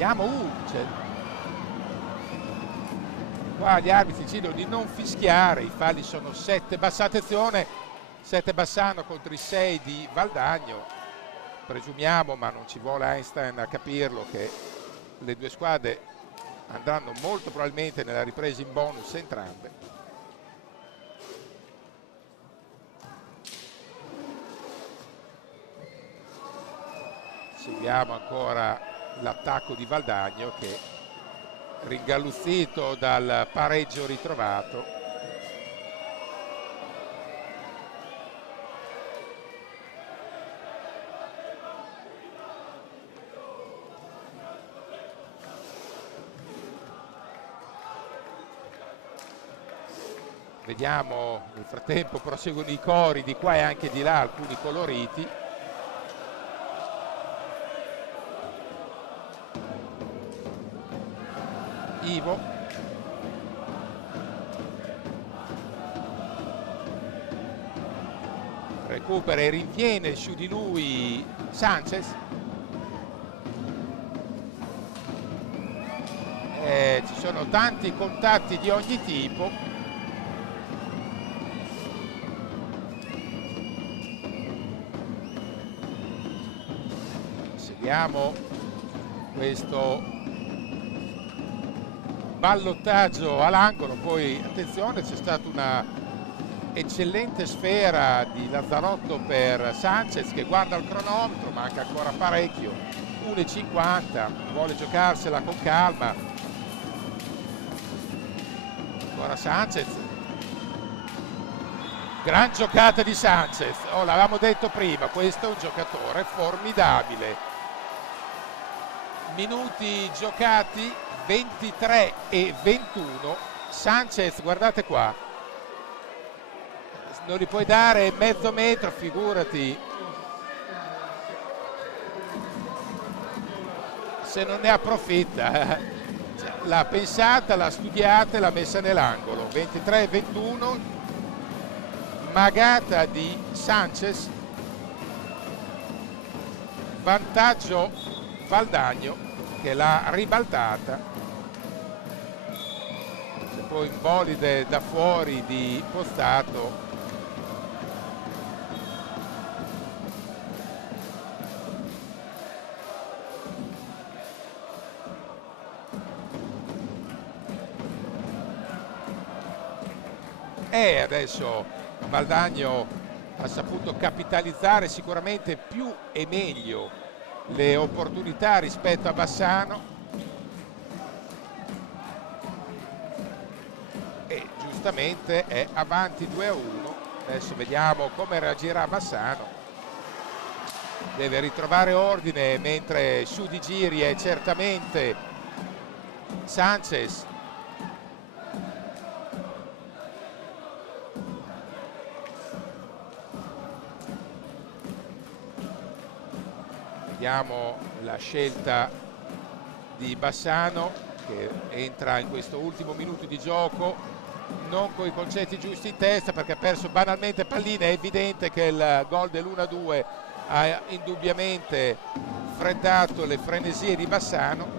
Vediamo, qua gli arbitri decidono di non fischiare, i falli sono 7 Bassano, attenzione, 7 Bassano contro i 6 di Valdagno. Presumiamo, ma non ci vuole Einstein a capirlo, che le due squadre andranno molto probabilmente nella ripresa in bonus entrambe. Seguiamo ancora l'attacco di Valdagno che, ringalluzzito dal pareggio ritrovato, vediamo nel frattempo proseguono i cori di qua e anche di là, alcuni coloriti. Ivo recupera e rinviene su di lui Sanchez. Ci sono tanti contatti di ogni tipo. Seguiamo questo ballottaggio all'angolo, poi attenzione, c'è stata una eccellente sfera di Lazzarotto per Sanchez che guarda il cronometro, manca ancora parecchio, 1,50, vuole giocarsela con calma. Ancora Sanchez, gran giocata di Sanchez, l'avevamo detto prima, questo è un giocatore formidabile. Minuti giocati 23 e 21. Sanchez, guardate qua, non gli puoi dare mezzo metro, figurati se non ne approfitta. L'ha pensata, l'ha studiata e l'ha messa nell'angolo. 23 e 21, magata di Sanchez, vantaggio Valdagno che l'ha ribaltata. C'è poi un bolide da fuori di Pozzato. E adesso Valdagno ha saputo capitalizzare sicuramente più e meglio le opportunità rispetto a Bassano e giustamente è avanti 2-1. Adesso vediamo come reagirà Bassano, deve ritrovare ordine, mentre su di giri è certamente Sanchez. Vediamo la scelta di Bassano che entra in questo ultimo minuto di gioco non con i concetti giusti in testa, perché ha perso banalmente palline. È evidente che il gol dell'1-2 ha indubbiamente freddato le frenesie di Bassano.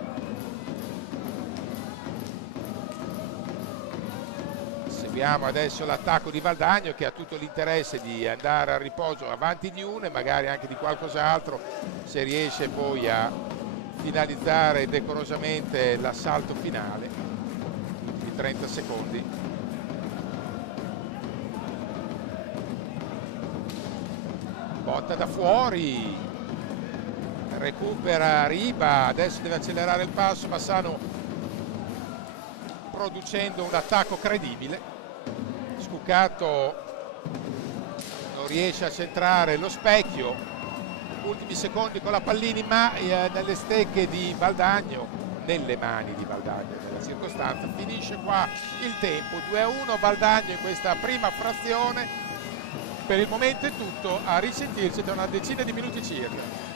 Seguiamo adesso l'attacco di Valdagno che ha tutto l'interesse di andare a riposo avanti di uno e magari anche di qualcos'altro, se riesce poi a finalizzare decorosamente l'assalto finale. Ultimi 30 secondi. Botta da fuori, recupera Riba, adesso deve accelerare il passo Bassano producendo un attacco credibile. Scuccato non riesce a centrare lo specchio, ultimi secondi con la pallina nelle stecche di Valdagno, nelle mani di Valdagno nella circostanza. Finisce qua il tempo, 2-1 Valdagno in questa prima frazione. Per il momento è tutto, a risentirci tra una decina di minuti circa.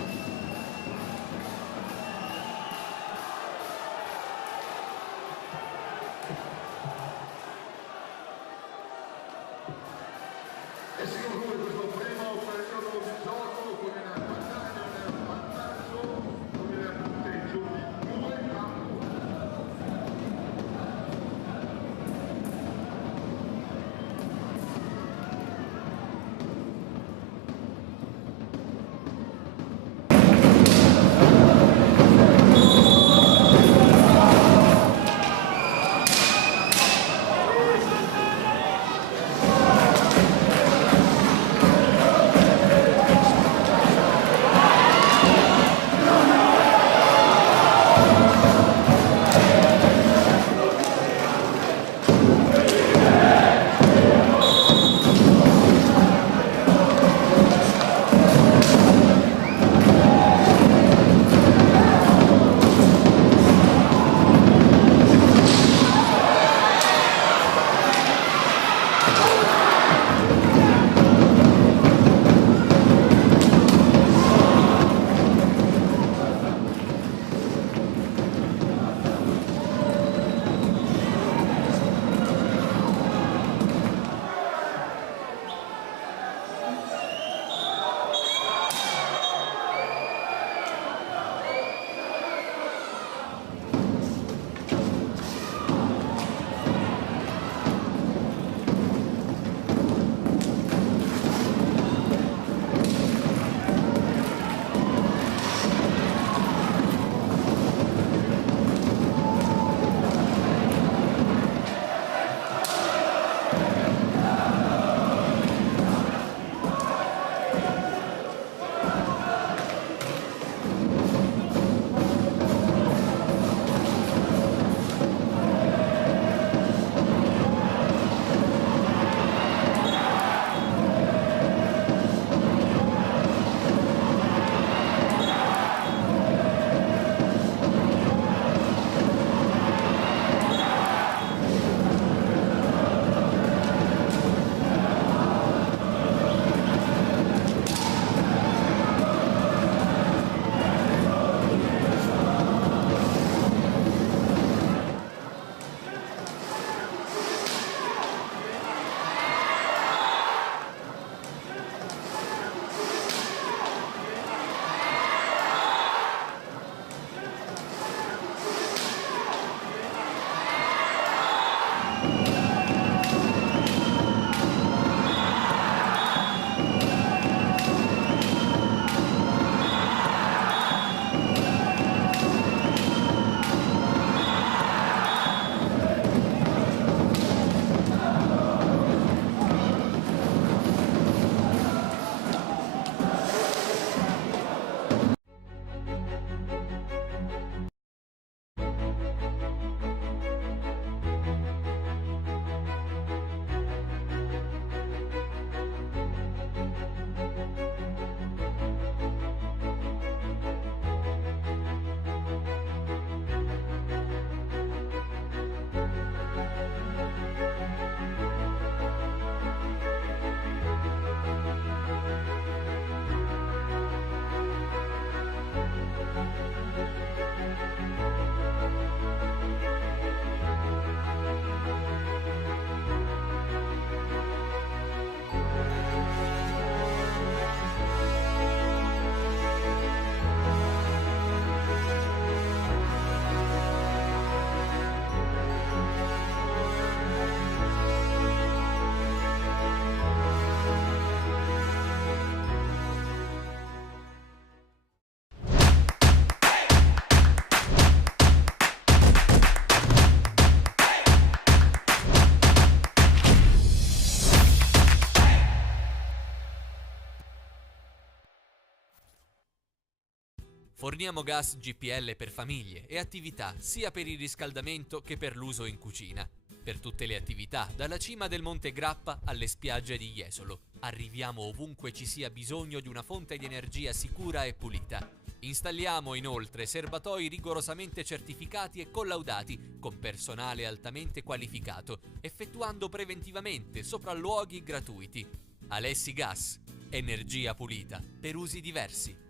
Forniamo gas GPL per famiglie e attività sia per il riscaldamento che per l'uso in cucina. Per tutte le attività, dalla cima del Monte Grappa alle spiagge di Jesolo. Arriviamo ovunque ci sia bisogno di una fonte di energia sicura e pulita. Installiamo inoltre serbatoi rigorosamente certificati e collaudati con personale altamente qualificato, effettuando preventivamente sopralluoghi gratuiti. Alessi Gas, energia pulita per usi diversi.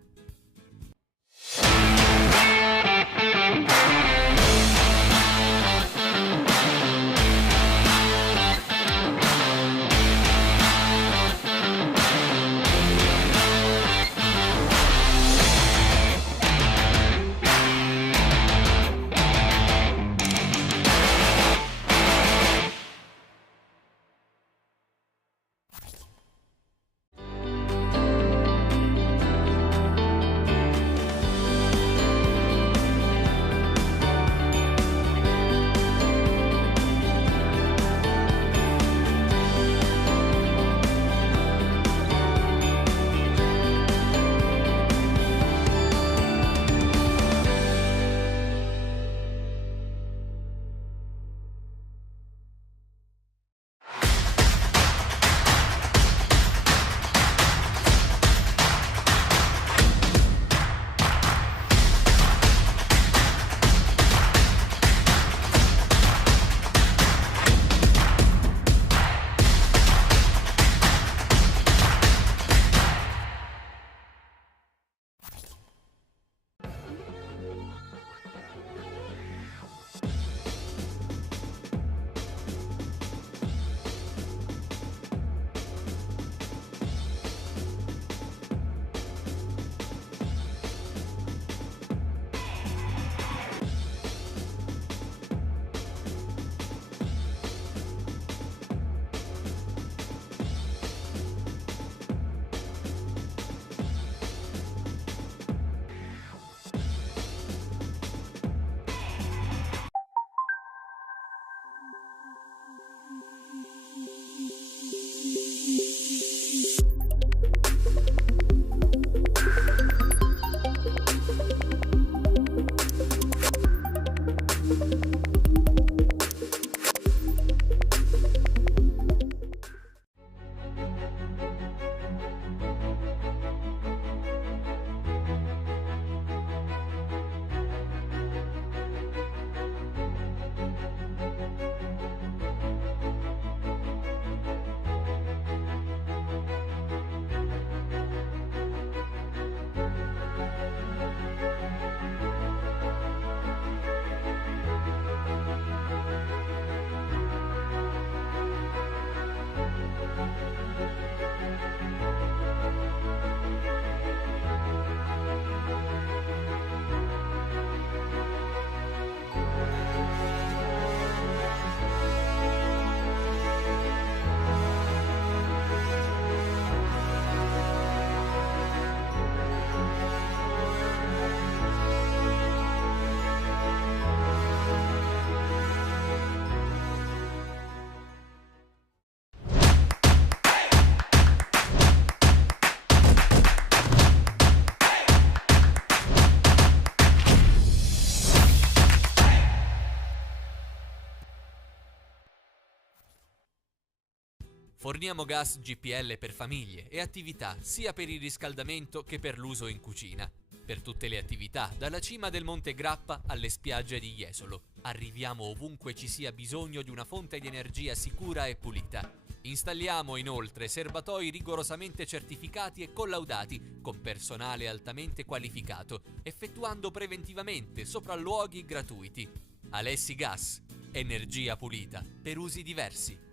Forniamo gas GPL per famiglie e attività sia per il riscaldamento che per l'uso in cucina. Per tutte le attività, dalla cima del Monte Grappa alle spiagge di Jesolo. Arriviamo ovunque ci sia bisogno di una fonte di energia sicura e pulita. Installiamo inoltre serbatoi rigorosamente certificati e collaudati con personale altamente qualificato, effettuando preventivamente sopralluoghi gratuiti. Alessi Gas, energia pulita per usi diversi.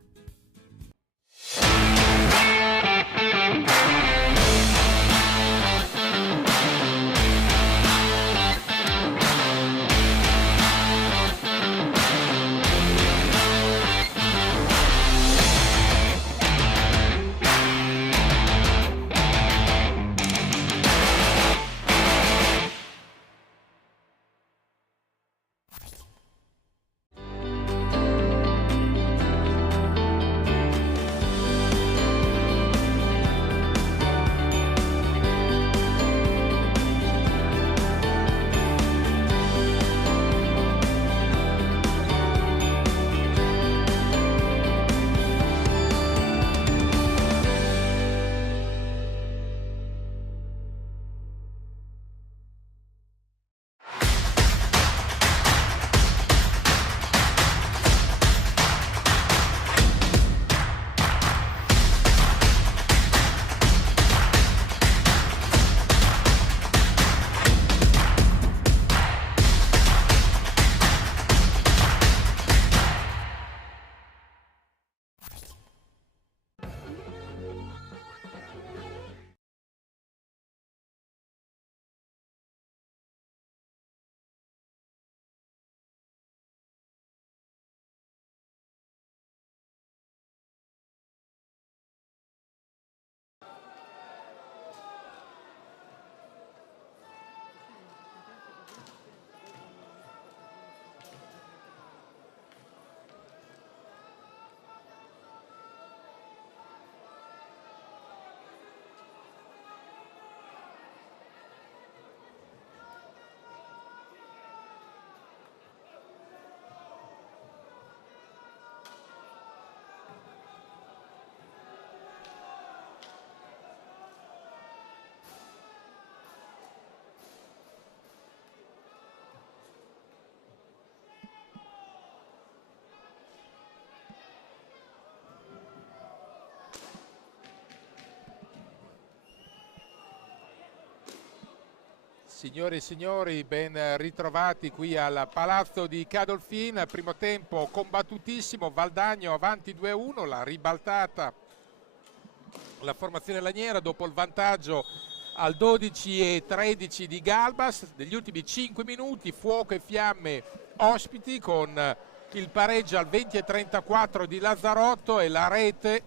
Signore e signori, ben ritrovati qui al Palazzo di Cadolfin. Primo tempo combattutissimo, Valdagno avanti 2-1, la ribaltata la formazione laniera dopo il vantaggio al 12-13 di Galbas. Negli ultimi 5 minuti fuoco e fiamme ospiti con il pareggio al 20-34 di Lazzarotto e la rete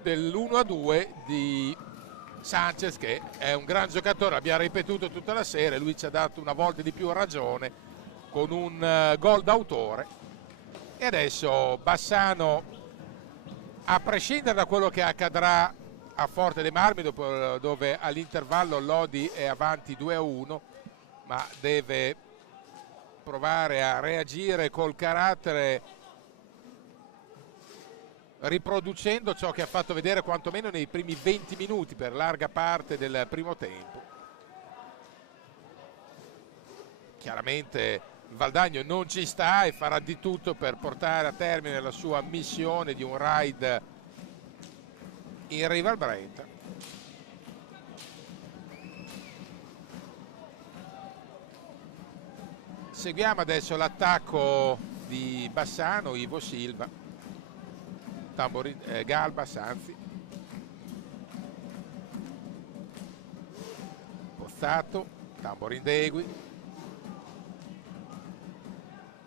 dell'1-2 di Sanchez, che è un gran giocatore, abbiamo ripetuto tutta la serie, lui ci ha dato una volta di più ragione con un gol d'autore. E adesso Bassano, a prescindere da quello che accadrà a Forte dei Marmi, dove all'intervallo Lodi è avanti 2-1, ma deve provare a reagire col carattere, riproducendo ciò che ha fatto vedere quantomeno nei primi 20 minuti per larga parte del primo tempo. Chiaramente Valdagno non ci sta e farà di tutto per portare a termine la sua missione di un raid in riva al Brenta. Seguiamo adesso l'attacco di Bassano, Ivo Silva, Galbas anzi, Pozzato, Tamborindegui.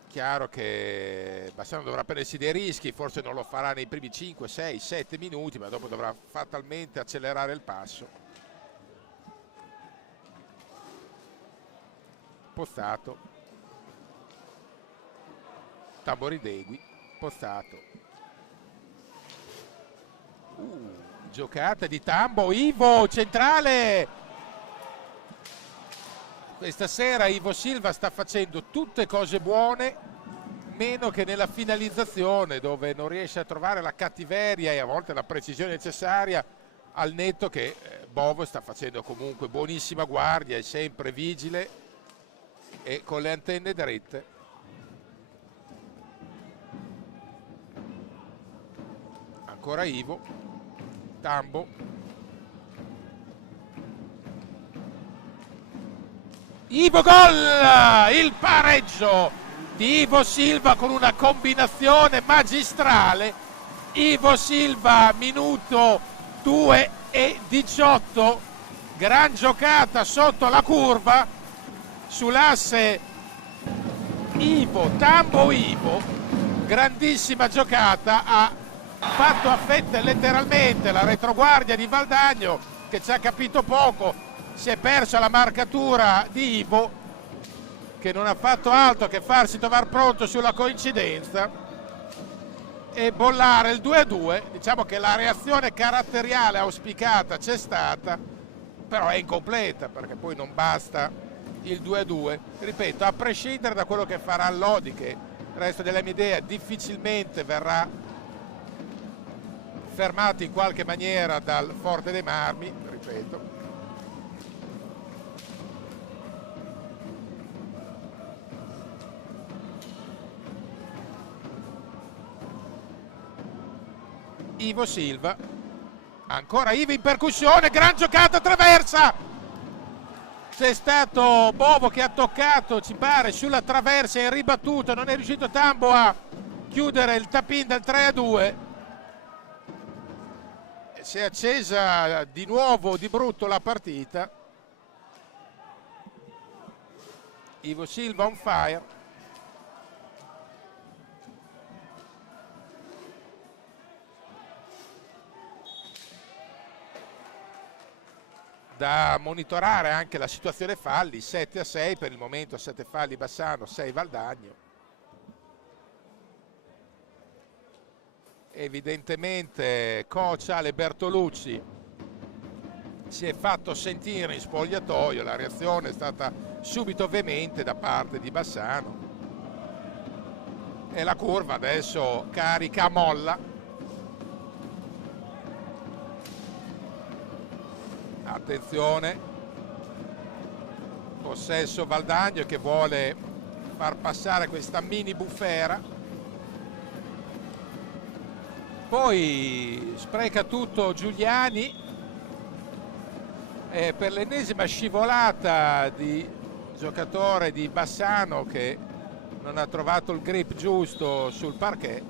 Chiaro che Bassano dovrà prendersi dei rischi, forse non lo farà nei primi 5, 6, 7 minuti, ma dopo dovrà fatalmente accelerare il passo. Pozzato, Tamborindegui, Pozzato. Giocata di Tambo, Ivo centrale. Questa sera Ivo Silva sta facendo tutte cose buone meno che nella finalizzazione, dove non riesce a trovare la cattiveria e a volte la precisione necessaria, al netto che Bovo sta facendo comunque buonissima guardia, è sempre vigile e con le antenne dritte. Ancora Ivo, Tambo, Ivo, gol! Il pareggio di Ivo Silva con una combinazione magistrale. Ivo Silva, minuto 2 e 18, gran giocata sotto la curva sull'asse Ivo, Tambo, Ivo, grandissima giocata, ha fatto a fette letteralmente la retroguardia di Valdagno, che ci ha capito poco, si è persa la marcatura di Ivo, che non ha fatto altro che farsi trovare pronto sulla coincidenza e bollare il 2-2. Diciamo che la reazione caratteriale auspicata c'è stata, però è incompleta, perché poi non basta il 2-2. Ripeto, a prescindere da quello che farà Lodi, che il resto della mia idea difficilmente verrà fermato in qualche maniera dal Forte dei Marmi, ripeto. Ivo Silva, ancora Ivo in percussione, gran giocata, traversa, c'è stato Bovo che ha toccato, ci pare, sulla traversa, è ribattuto, non è riuscito Tambo a chiudere il tap-in del 3-2, si è accesa di nuovo di brutto la partita. Ivo Silva on fire. Da monitorare anche la situazione falli, 7-6 per il momento, 7 falli Bassano, 6 Valdagno. Evidentemente Cociale Bertolucci si è fatto sentire in spogliatoio, la reazione è stata subito veemente da parte di Bassano e la curva adesso carica a molla. Attenzione, possesso Valdagno che vuole far passare questa mini bufera, poi spreca tutto Giuliani per l'ennesima scivolata di giocatore di Bassano che non ha trovato il grip giusto sul parquet.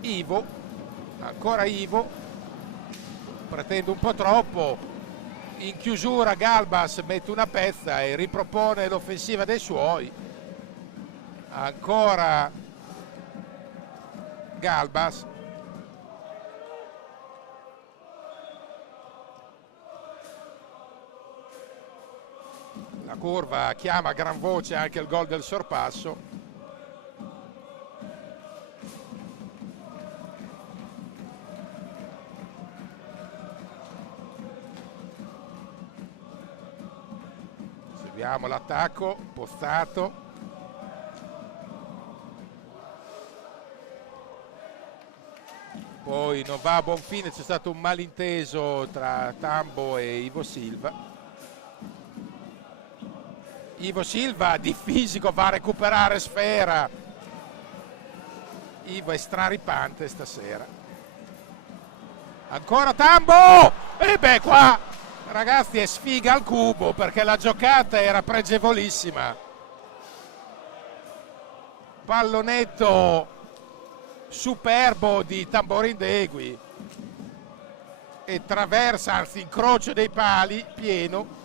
Ivo, ancora Ivo, pretende un po' troppo, in chiusura Galbas mette una pezza e ripropone l'offensiva dei suoi. Ancora Galbas, la curva chiama a gran voce anche il gol del sorpasso. Seguiamo l'attacco postato, poi non va a buon fine, c'è stato un malinteso tra Tambo e Ivo Silva. Ivo Silva di fisico va a recuperare sfera, Ivo è straripante stasera. Ancora Tambo, e beh qua ragazzi è sfiga al cubo, perché la giocata era pregevolissima, pallonetto superbo di Tamborindegui e traversa, anzi incrocio dei pali pieno.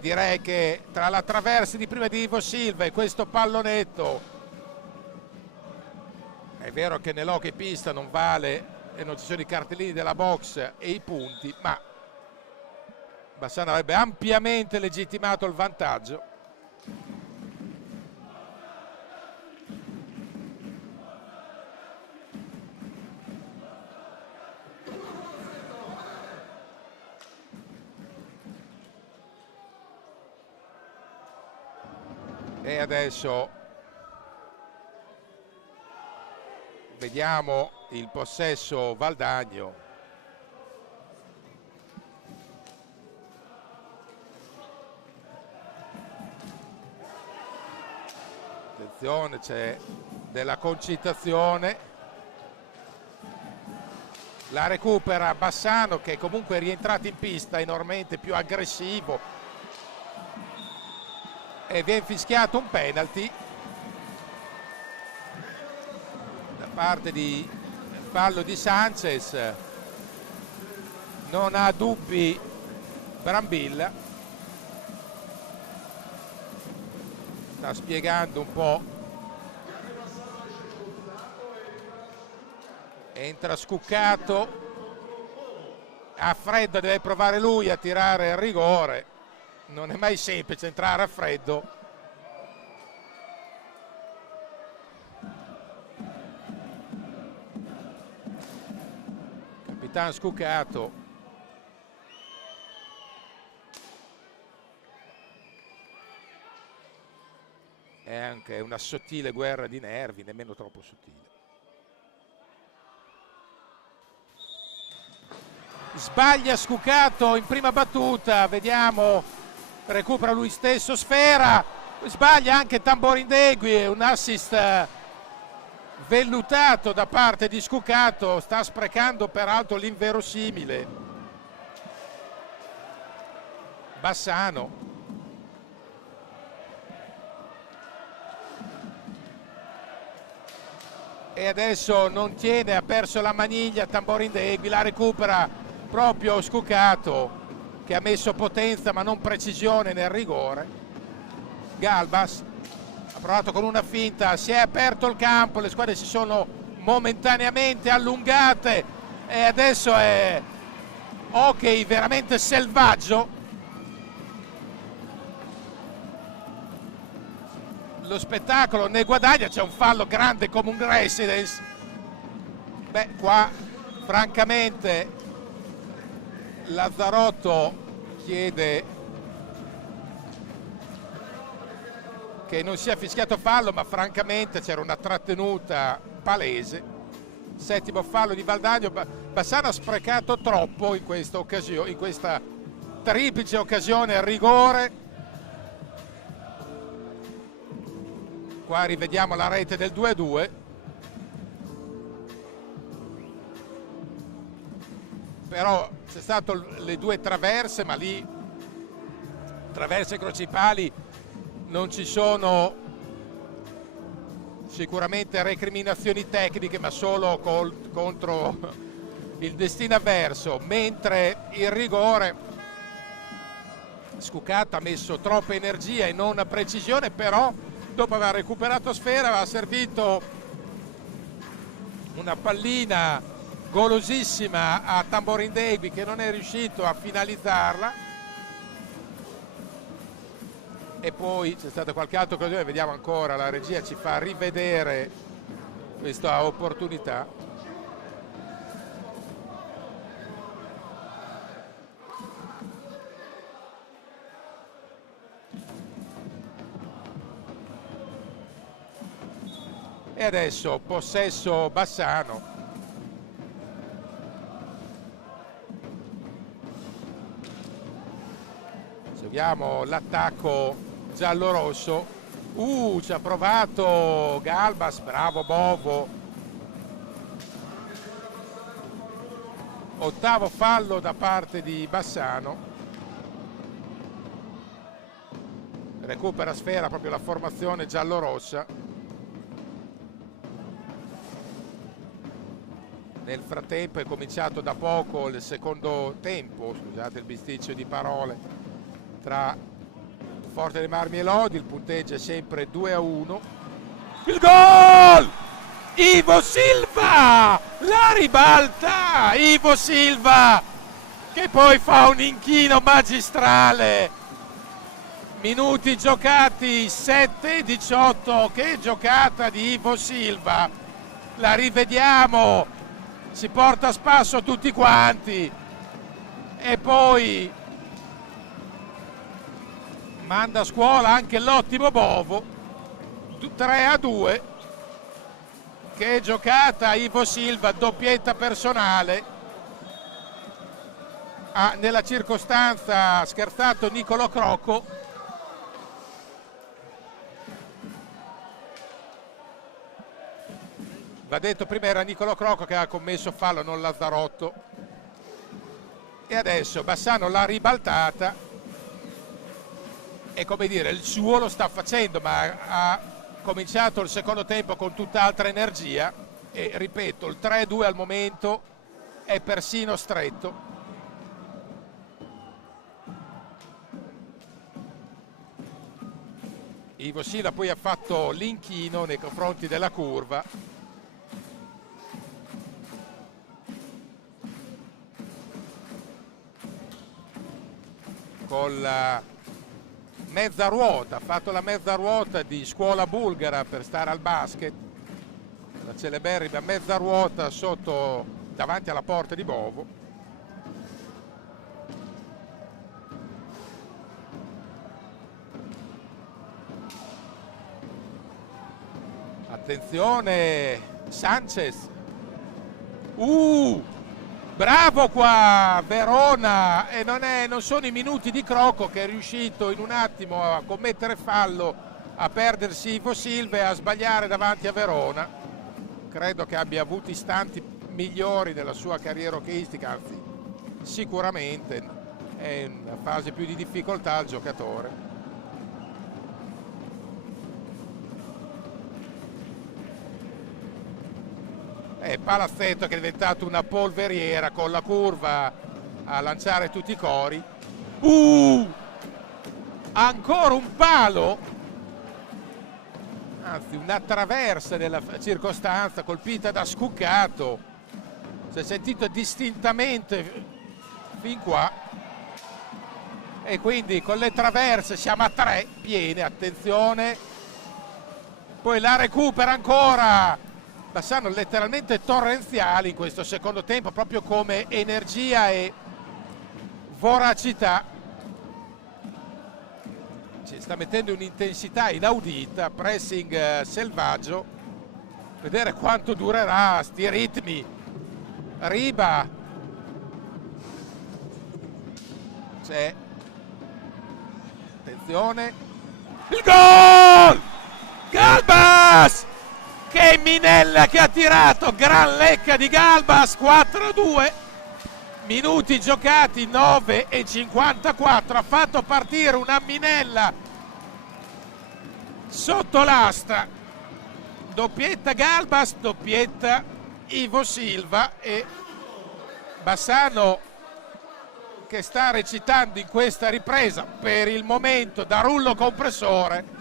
Direi che tra la traversa di prima di Ivo Silva e questo pallonetto, è vero che nell'hockey pista non vale e non ci sono i cartellini della box e i punti, ma Bassano avrebbe ampiamente legittimato il vantaggio. E adesso vediamo il possesso Valdagno. Attenzione, c'è della concitazione. La recupera Bassano, che comunque è rientrato in pista enormemente più aggressivo, e viene fischiato un penalty da parte di fallo di Sanchez. Non ha dubbi Brambilla, sta spiegando un po'. Entra Scuccato, a freddo deve provare lui a tirare il rigore, non è mai semplice entrare a freddo. Capitano Scuccato. È anche una sottile guerra di nervi, nemmeno troppo sottile. Sbaglia Scuccato in prima battuta, vediamo, recupera lui stesso Sfera, sbaglia anche Tamborindegui, un assist vellutato da parte di Scuccato, sta sprecando peraltro l'inverosimile. Bassano. E adesso non tiene, ha perso la maniglia Tamborindegui, la recupera proprio Scuccato, che ha messo potenza ma non precisione nel rigore. Galbas ha provato con una finta, si è aperto il campo, le squadre si sono momentaneamente allungate e adesso è hockey veramente selvaggio. Lo spettacolo ne guadagna, c'è un fallo grande come un residence. Beh, qua francamente Lazzarotto chiede che non sia fischiato fallo, ma francamente c'era una trattenuta palese. Settimo fallo di Valdagno. Bassano ha sprecato troppo in questa occasione, in questa triplice occasione a rigore. Qua rivediamo la rete del 2-2. Però c'è stato le due traverse, ma lì traverse principali non ci sono sicuramente recriminazioni tecniche, ma solo contro il destino avverso, mentre il rigore Scuccato ha messo troppa energia e non precisione, però dopo aver recuperato Sfera aveva servito una pallina golosissima a Tamborindegui che non è riuscito a finalizzarla, e poi c'è stata qualche altra occasione, vediamo ancora, la regia ci fa rivedere questa opportunità. E adesso possesso Bassano. Seguiamo l'attacco giallorosso. Ci ha provato Galbas, bravo Bovo. Ottavo fallo da parte di Bassano. Recupera Sfera proprio la formazione giallorossa. Nel frattempo è cominciato da poco il secondo tempo, scusate il bisticcio di parole, tra Forte dei Marmi e Lodi. Il punteggio è sempre 2-1. Il gol! Ivo Silva! La ribalta! Ivo Silva che poi fa un inchino magistrale. Minuti giocati 7-18. Che giocata di Ivo Silva! La rivediamo, si porta a spasso tutti quanti e poi manda a scuola anche l'ottimo Bovo. 3-2, che è giocata Ivo Silva, doppietta personale. Nella circostanza ha scherzato Niccolò Crocco. Va detto, prima era Niccolò Crocco che ha commesso fallo, non Lazzarotto. E adesso Bassano l'ha ribaltata e, come dire, il suo lo sta facendo, ma ha cominciato il secondo tempo con tutt'altra energia e, ripeto, il 3-2 al momento è persino stretto. Ivo Silva poi ha fatto l'inchino nei confronti della curva. Con la mezza ruota, ha fatto la mezza ruota di scuola bulgara per stare al basket, la celeberrima mezza ruota sotto, davanti alla porta di Bovo. Attenzione, Sanchez. Bravo qua Verona, e non sono i minuti di Crocco, che è riuscito in un attimo a commettere fallo, a perdersi Ivo Silva e a sbagliare davanti a Verona. Credo che abbia avuto istanti migliori della sua carriera hockeyistica, anzi sicuramente è in una fase più di difficoltà il giocatore. Palazzetto che è diventato una polveriera con la curva a lanciare tutti i cori. Ancora un palo, anzi una traversa nella circostanza, colpita da Scuccato. Si è sentito distintamente fin qua, e quindi con le traverse siamo a 3 piene. Attenzione, poi la recupera ancora Bassano, letteralmente torrenziali in questo secondo tempo, proprio come energia e voracità. Ci sta mettendo un'intensità inaudita, pressing selvaggio. Vedere quanto durerà sti ritmi. Riba, c'è, attenzione, il gol! Galbas! Che Minella che ha tirato, gran lecca di Galbas. 4-2, minuti giocati 9:54, ha fatto partire una Minella sotto l'asta. Doppietta Galbas, doppietta Ivo Silva, e Bassano che sta recitando in questa ripresa per il momento da rullo compressore.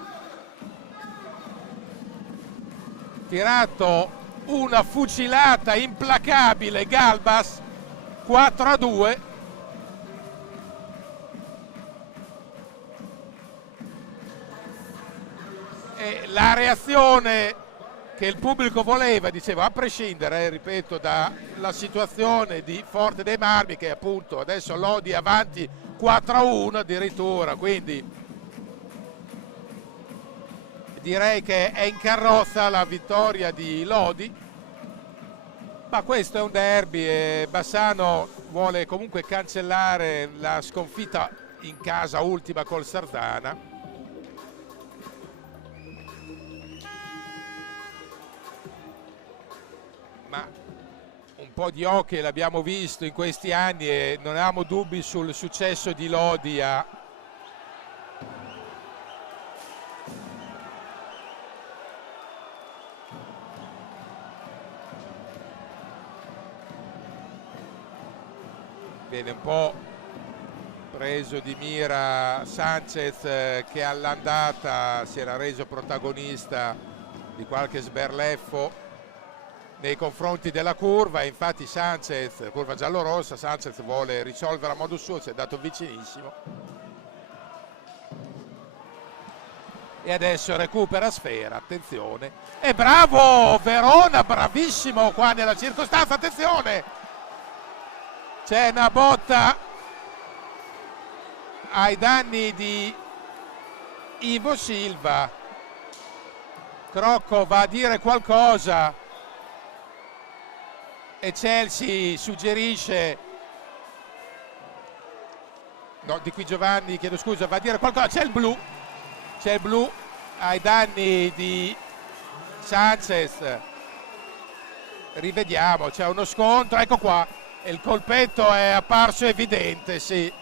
Tirato una fucilata implacabile Galbas, 4-2. E la reazione che il pubblico voleva, dicevo, a prescindere, ripeto, dalla situazione di Forte dei Marmi, che appunto adesso Lodi avanti 4-1 addirittura, quindi direi che è in carrozza la vittoria di Lodi, ma questo è un derby e Bassano vuole comunque cancellare la sconfitta in casa ultima col Sarzana. Ma un po' di hockey l'abbiamo visto in questi anni e non avevamo dubbi sul successo di Lodi a viene un po' preso di mira Sanchez, che all'andata si era reso protagonista di qualche sberleffo nei confronti della curva, e infatti Sanchez, curva giallorossa, Sanchez vuole risolvere a modo suo, si è dato vicinissimo e adesso recupera sfera. Attenzione, e bravo Verona, bravissimo qua nella circostanza. Attenzione, c'è una botta ai danni di Ivo Silva. Crocco va a dire qualcosa e Chelsea suggerisce, no, di qui Giovanni, chiedo scusa, va a dire qualcosa, c'è il blu ai danni di Sanchez. Rivediamo, c'è uno scontro, ecco qua, il colpetto è apparso evidente, sì.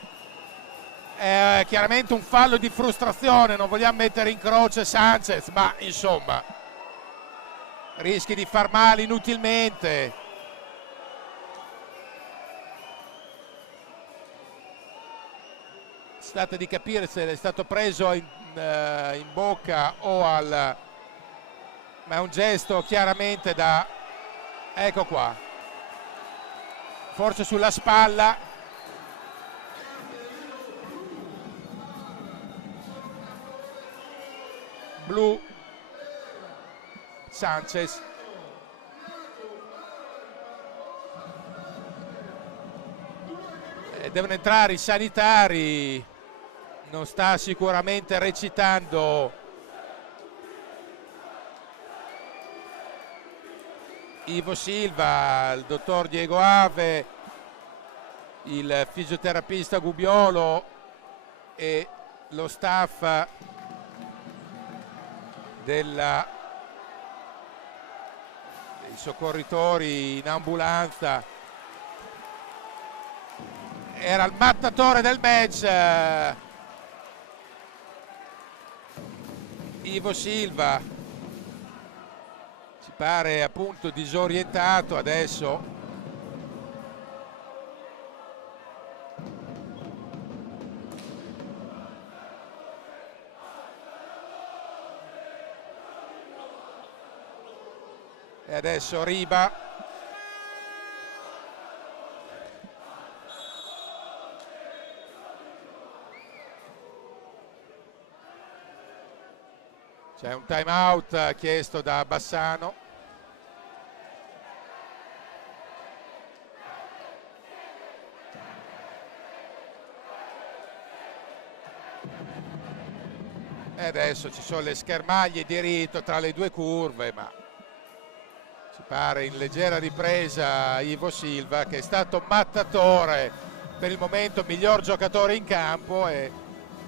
È chiaramente un fallo di frustrazione, non vogliamo mettere in croce Sanchez, ma insomma rischi di far male inutilmente. Si tratta di capire se è stato preso in bocca o al... ma è un gesto chiaramente da... ecco qua, forse sulla spalla. Blu Sanchez. Devono entrare i sanitari, non sta sicuramente recitando Ivo Silva, il dottor Diego Ave, il fisioterapista Gubiolo e lo staff dei soccorritori in ambulanza. Era il mattatore del match, Ivo Silva, ci pare appunto disorientato adesso. E adesso Riba. C'è un time out chiesto da Bassano. E adesso ci sono le schermaglie di rito tra le due curve, ma ci pare in leggera ripresa Ivo Silva, che è stato mattatore, per il momento miglior giocatore in campo, e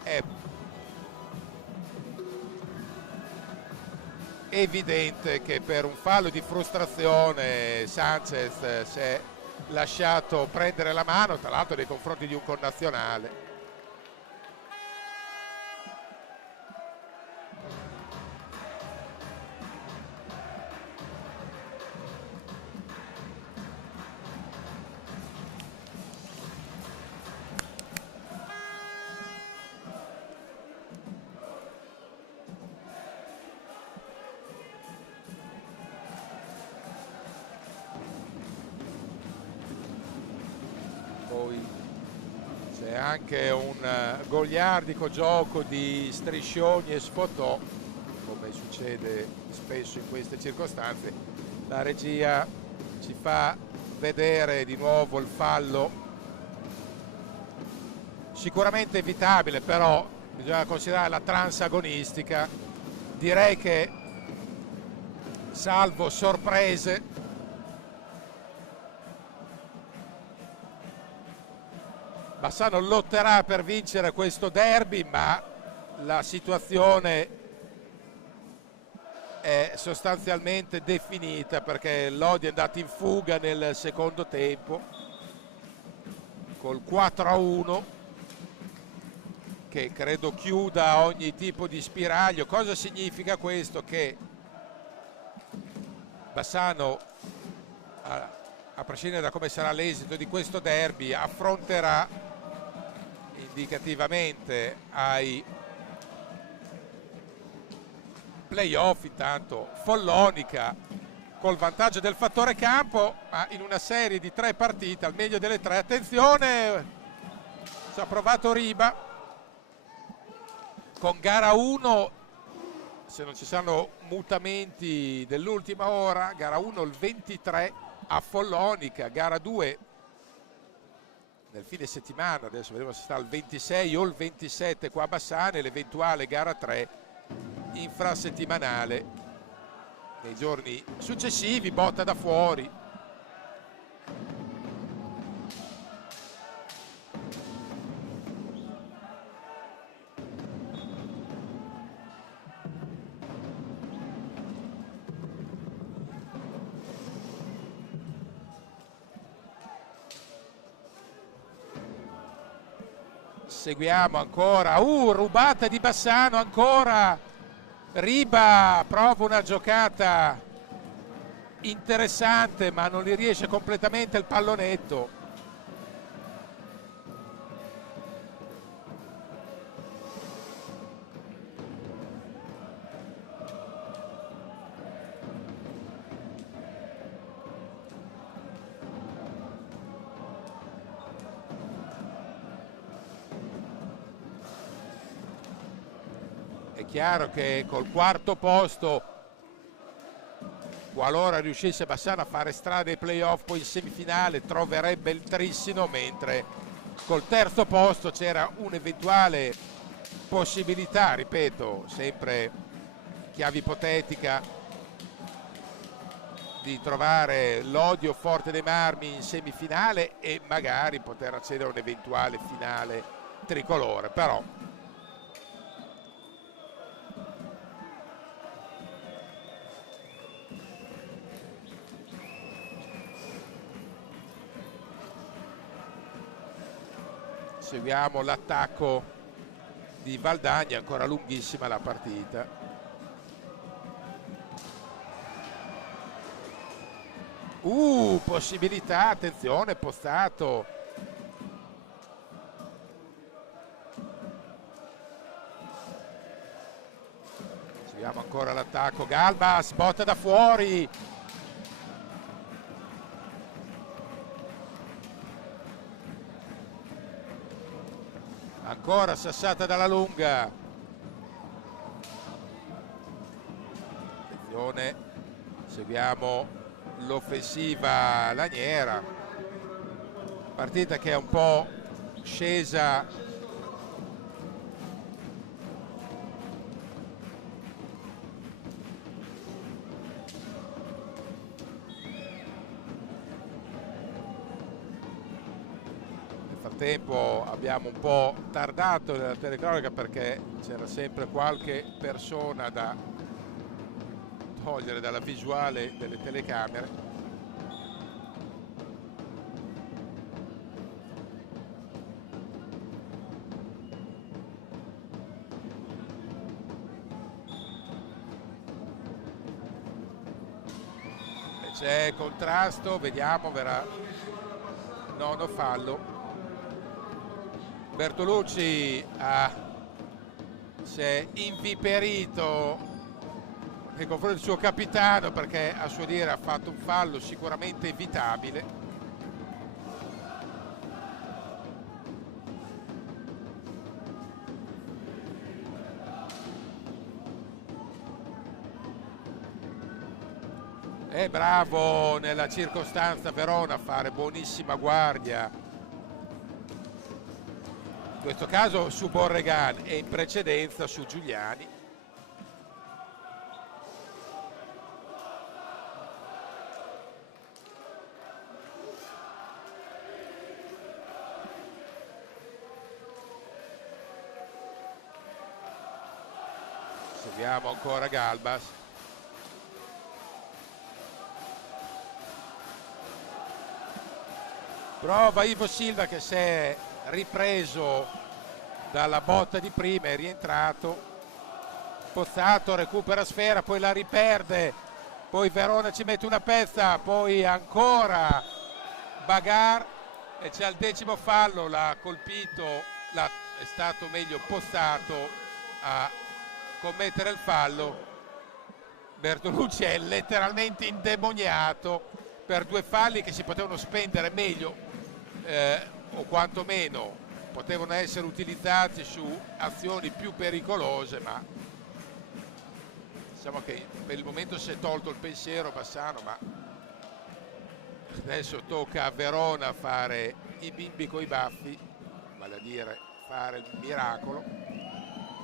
è evidente che per un fallo di frustrazione Sanchez si è lasciato prendere la mano, tra l'altro nei confronti di un connazionale. C'è anche un goliardico gioco di striscioni e sfotò, come succede spesso in queste circostanze. La regia ci fa vedere di nuovo il fallo, sicuramente evitabile, però bisogna considerare la transagonistica. Direi che, salvo sorprese, Bassano lotterà per vincere questo derby, ma la situazione è sostanzialmente definita, perché Lodi è andato in fuga nel secondo tempo col 4-1, che credo chiuda ogni tipo di spiraglio. Cosa significa questo? Che Bassano, a prescindere da come sarà l'esito di questo derby, affronterà indicativamente ai playoff intanto Follonica col vantaggio del fattore campo, ma in una serie di 3 partite al meglio delle 3. Attenzione, ci ha provato Riba con gara 1, se non ci saranno mutamenti dell'ultima ora, gara 1 il 23 a Follonica, gara 2 nel fine settimana, adesso vedremo se sta il 26 o il 27 qua a Bassano, e l'eventuale gara 3 infrasettimanale nei giorni successivi, botta da fuori. Seguiamo ancora, rubata di Bassano ancora, Riba prova una giocata interessante ma non gli riesce completamente il pallonetto. È chiaro che col quarto posto, qualora riuscisse Bassano a fare strada ai playoff poi in semifinale, troverebbe il trissimo, mentre col terzo posto c'era un'eventuale possibilità, ripeto, sempre chiave ipotetica, di trovare l'Odio Forte dei Marmi in semifinale e magari poter accedere a un'eventuale finale tricolore, però seguiamo l'attacco di Valdagna, ancora lunghissima la partita. Possibilità, attenzione, Pozzato. Seguiamo ancora l'attacco, Galbas, botta da fuori. Ancora sassata dalla lunga. Attenzione, seguiamo l'offensiva Laniera, partita che è un po' scesa nel frattempo. Abbiamo un po' tardato nella telecronaca perché c'era sempre qualche persona da togliere dalla visuale delle telecamere. E c'è contrasto, vediamo, verrà nono fallo. Bertolucci si è inviperito nei confronti del suo capitano perché a suo dire ha fatto un fallo sicuramente evitabile. È bravo nella circostanza Verona a fare buonissima guardia, in questo caso su Borregan e in precedenza su Giuliani. Seguiamo ancora Galbas. Prova Ivo Silva che si è ripreso dalla botta di prima, è rientrato. Pozzato recupera sfera, poi la riperde, poi Verona ci mette una pezza, poi ancora Bagar e c'è il decimo fallo, l'ha colpito, è stato meglio Pozzato a commettere il fallo. Bertolucci è letteralmente indemoniato per due falli che si potevano spendere meglio o quantomeno potevano essere utilizzati su azioni più pericolose, ma diciamo che per il momento si è tolto il pensiero Bassano, ma adesso tocca a Verona fare i bimbi coi baffi, vale a dire fare il miracolo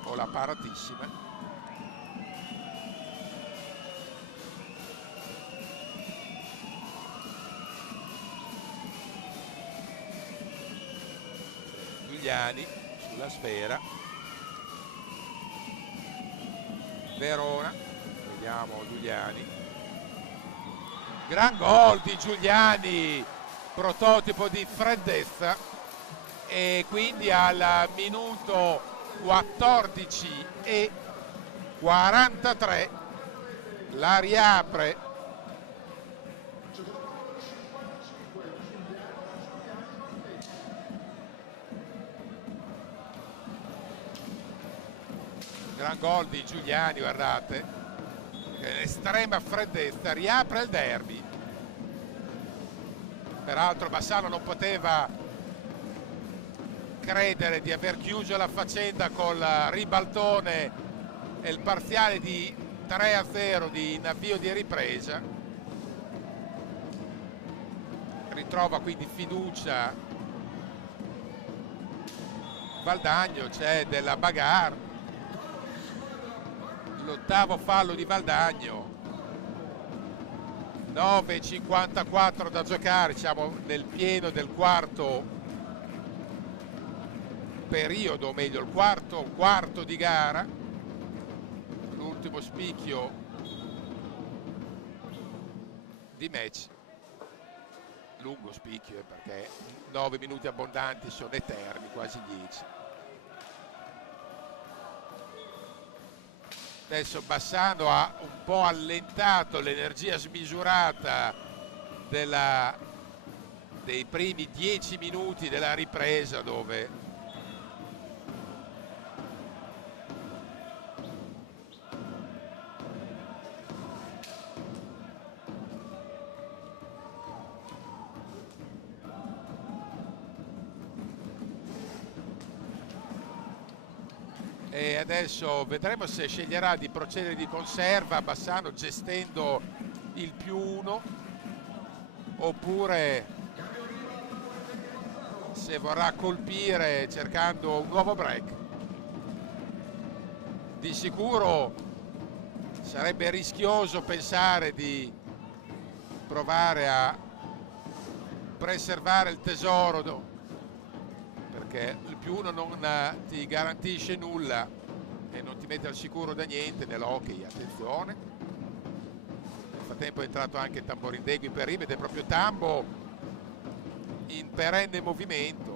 o la paratissima. Giuliani sulla sfera. Verona, vediamo Giuliani, gran gol di Giuliani, prototipo di freddezza, e quindi al minuto 14:43 la riapre gran gol di Giuliani, guardate, estrema freddezza, riapre il derby. Peraltro Bassano non poteva credere di aver chiuso la faccenda col ribaltone e il parziale di 3-0 di avvio di ripresa. Ritrova quindi fiducia Valdagno, c'è della bagarre. L'ottavo fallo di Valdagno, 9:54 da giocare, siamo nel pieno del quarto periodo, o meglio il quarto di gara, l'ultimo spicchio di match, lungo spicchio perché 9 minuti abbondanti sono eterni, quasi 10. Adesso Bassano ha un po' allentato l'energia smisurata dei primi 10 minuti della ripresa, dove e adesso vedremo se sceglierà di procedere di conserva Bassano gestendo il +1, oppure se vorrà colpire cercando un nuovo break. Di sicuro sarebbe rischioso pensare di provare a preservare il tesoro, perché il +1 non ti garantisce nulla e non ti mette al sicuro da niente nell'hockey, attenzione. Nel frattempo è entrato anche Tamborindegui per Riva ed è proprio Tambo in perenne movimento.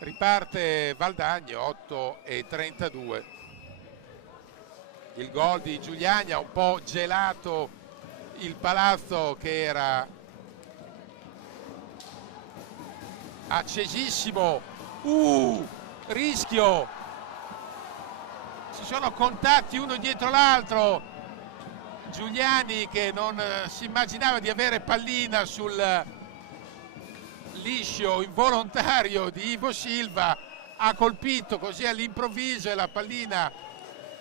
Riparte Valdagno, 8:32. Il gol di Giuliani ha un po' gelato il palazzo, che era accesissimo. Rischio, ci sono contatti uno dietro l'altro. Giuliani, che non si immaginava di avere pallina sul liscio involontario di Ivo Silva, ha colpito così all'improvviso e la pallina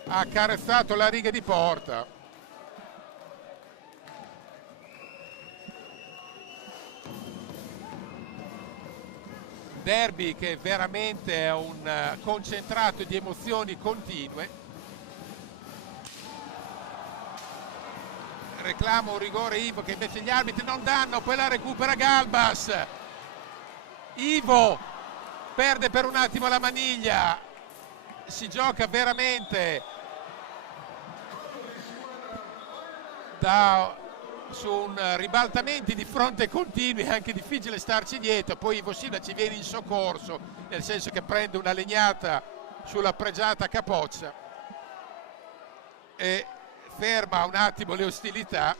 ha carezzato la riga di porta. Derby che veramente è un concentrato di emozioni continue. Reclama un rigore Ivo, che invece gli arbitri non danno, poi la recupera Galbas. Ivo perde per un attimo la maniglia, si gioca veramente su ribaltamenti di fronte continui, è anche difficile starci dietro. Poi Ivo Silva ci viene in soccorso, nel senso che prende una legnata sulla pregiata capoccia e ferma un attimo le ostilità.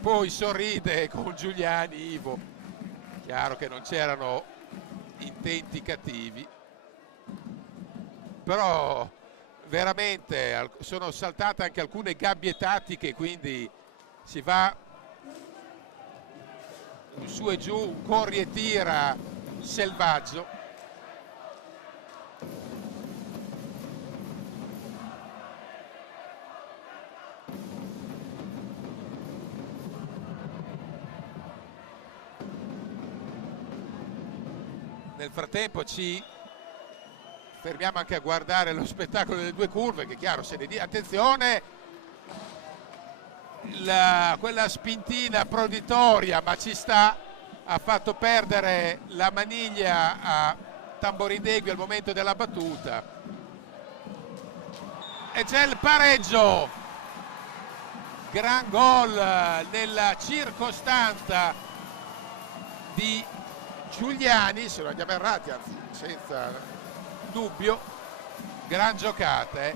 Poi sorride con Giuliani Ivo, chiaro che non c'erano intenti cattivi, però veramente sono saltate anche alcune gabbie tattiche, quindi si va su e giù, un corri e tira selvaggio. Nel frattempo ci fermiamo anche a guardare lo spettacolo delle due curve, che è chiaro, se ne dia attenzione, quella spintina proditoria, ma ci sta, ha fatto perdere la maniglia a Tamborindegui al momento della battuta, e c'è il pareggio. Gran gol nella circostanza di Giuliani, se non andiamo errati, anzi senza dubbio. Gran giocata,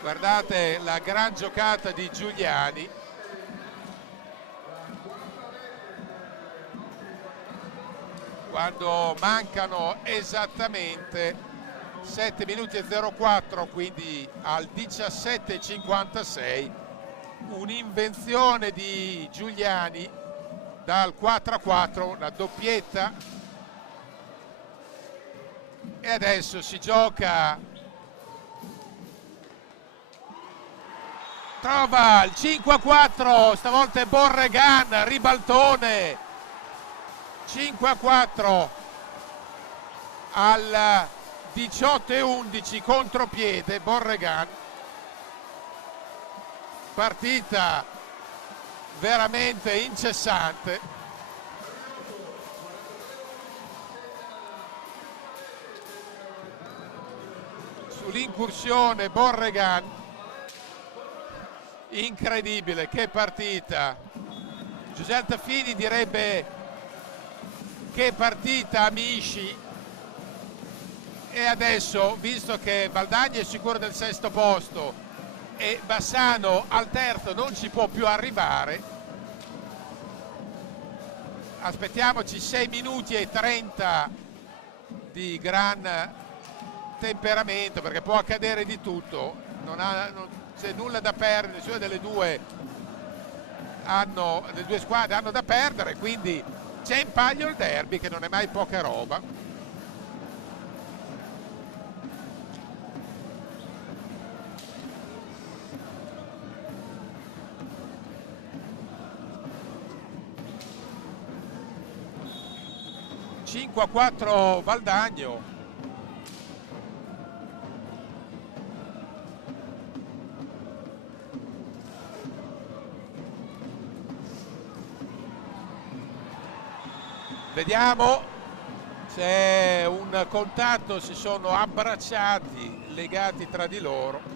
guardate la gran giocata di Giuliani. Quando mancano esattamente 7 minuti e 04, quindi al 17:56, un'invenzione di Giuliani dal 4-4, una doppietta, e adesso si gioca, trova il 5-4, stavolta è Borregan, ribaltone, 5-4 al 18:11, contropiede Borregan. Partita veramente incessante. Sull'incursione Borregan, incredibile, che partita. Giuseppe Altafini direbbe che partita, amici. E adesso, visto che Valdagni è sicuro del sesto posto e Bassano al terzo non ci può più arrivare, aspettiamoci 6 minuti e 30 di gran temperamento, perché può accadere di tutto, non c'è nulla da perdere, nessuna delle due squadre hanno da perdere, quindi c'è in palio il derby, che non è mai poca roba. A 4 Valdagno. Vediamo, c'è un contatto, si sono abbracciati, legati tra di loro.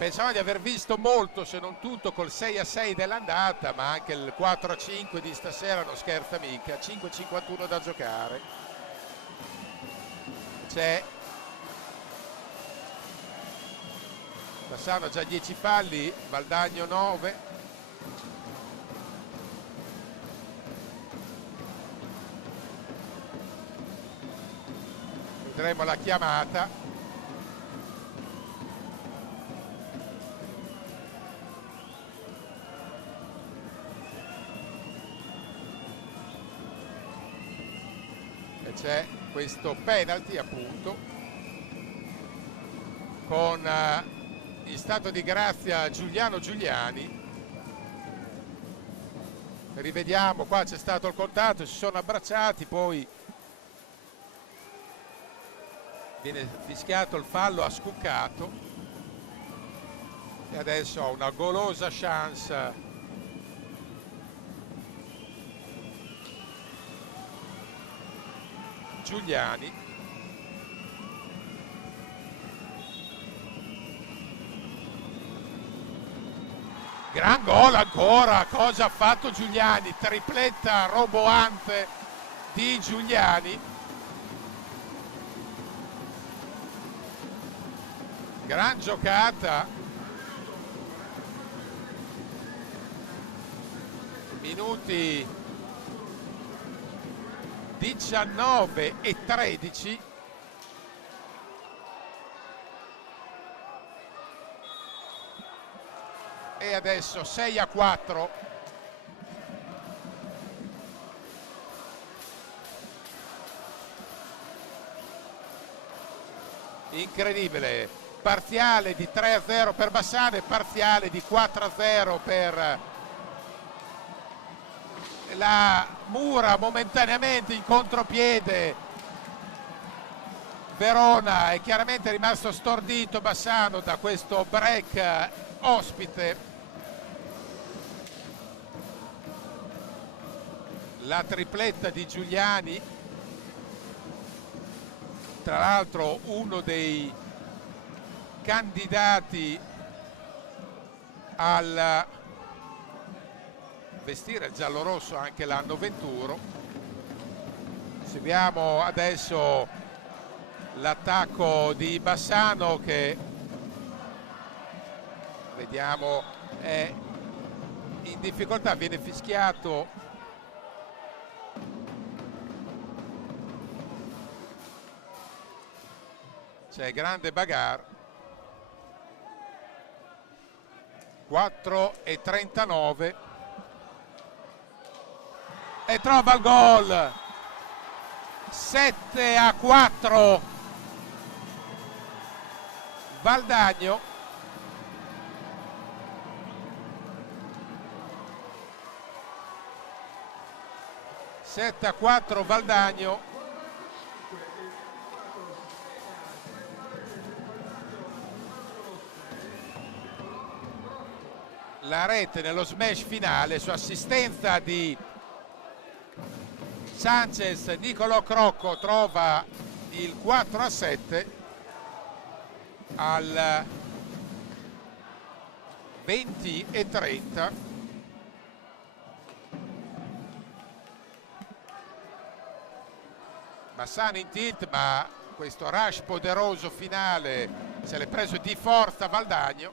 Pensavo di aver visto molto, se non tutto, col 6-6 dell'andata, ma anche il 4-5 di stasera non scherza mica. 5:51 da giocare. C'è Bassano già 10 falli, Valdagno 9. Vedremo la chiamata. C'è questo penalty, appunto, con in stato di grazia Giuliano Giuliani. Rivediamo, qua c'è stato il contatto, si sono abbracciati, poi viene fischiato il fallo a Scuccato e adesso ha una golosa chance Giuliani. Gran gol ancora, cosa ha fatto Giuliani, tripletta roboante di Giuliani. Gran giocata. Minuti 19 e 13. E adesso 6-4. Incredibile, parziale di 3-0 per Bassano e parziale di 4-0 per la Mura, momentaneamente in contropiede Verona è chiaramente rimasto stordito Bassano da questo break ospite. La tripletta di Giuliani, tra l'altro uno dei candidati al vestire il giallo-rosso anche l'anno 21. Seguiamo adesso l'attacco di Bassano che vediamo è in difficoltà, viene fischiato c'è grande bagarre. 4:39 e trova il gol. 7-4 Valdagno. Valdagno. La rete nello smash finale su assistenza di Sanchez. Nicolò Crocco trova il 4-7 al 20:30. Bassano in tilt, ma questo rush poderoso finale se l'è preso di forza Valdagno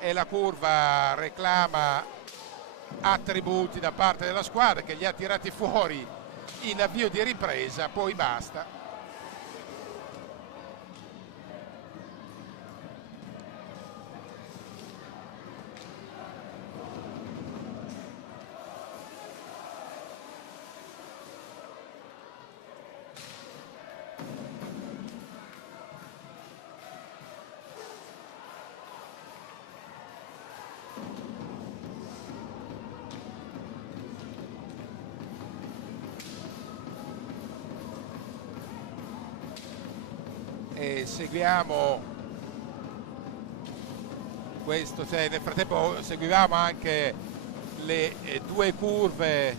e la curva reclama attributi da parte della squadra che li ha tirati fuori in avvio di ripresa, poi basta. E seguiamo questo, cioè nel frattempo seguivamo anche le due curve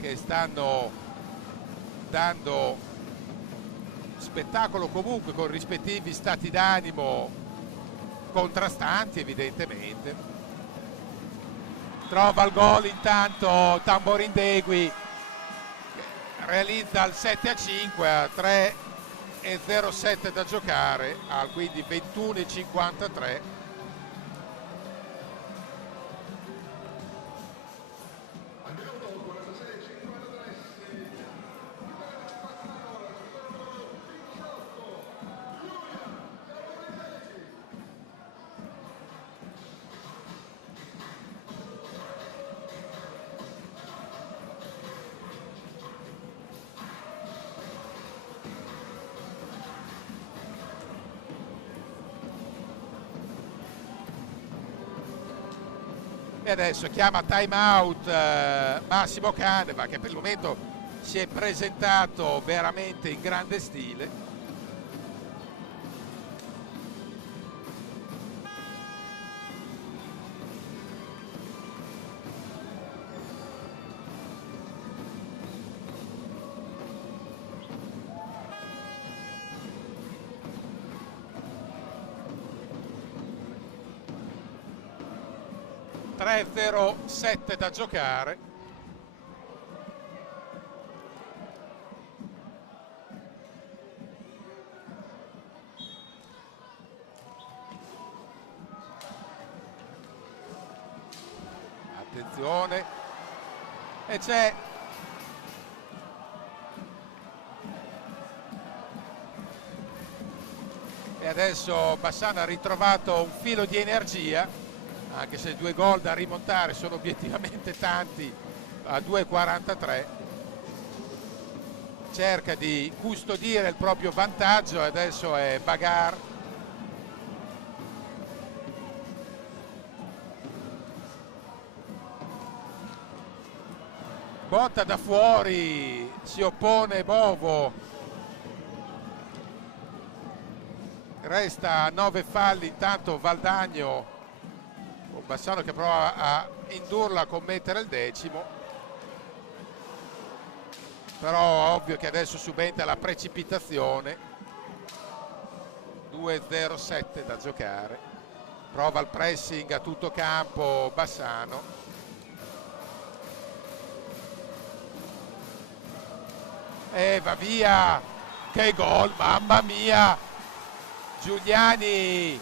che stanno dando spettacolo comunque con rispettivi stati d'animo contrastanti evidentemente. Trova il gol intanto Tamborindegui, realizza il 7-5 a 3:07 da giocare, quindi 21:53. E adesso chiama time out Massimo Caneva, che per il momento si è presentato veramente in grande stile. (3:07 da giocare). Attenzione, e c'è e adesso Bassano ha ritrovato un filo di energia, anche se 2 gol da rimontare sono obiettivamente tanti a 2:43. Cerca di custodire il proprio vantaggio e adesso è Bagar. botta da fuori, si oppone Bovo, resta a 9 falli. Intanto Valdagno, con Bassano che prova a indurla a commettere il 10º, però ovvio che adesso subentra la precipitazione. 2-0-7 da giocare, prova il pressing a tutto campo Bassano, e va via, che gol, mamma mia, Giuliani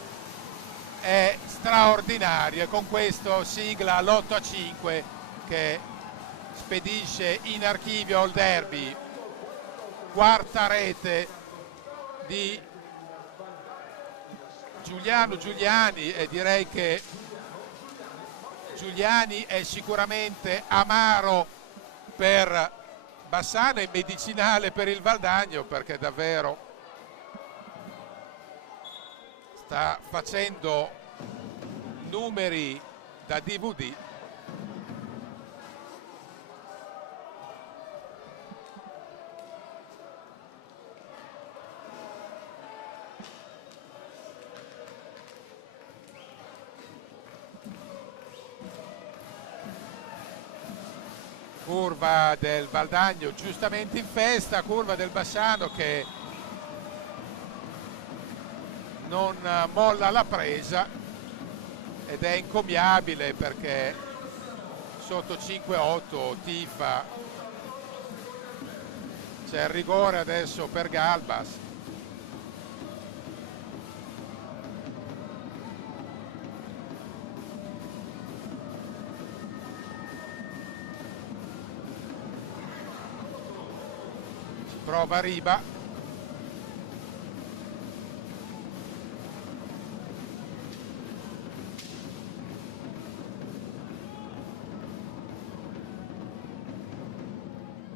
è straordinario, e con questo sigla l'8-5 che spedisce in archivio il derby. Quarta rete di Giuliano Giuliani, e direi che Giuliani è sicuramente amaro per Bassano e medicinale per il Valdagno, perché davvero sta facendo numeri da DVD. Curva del Valdagno giustamente in festa, curva del Bassano che non molla la presa, ed è incommiabile perché sotto 5-8 tifa. C'è il rigore adesso per Galbas. Prova Riba,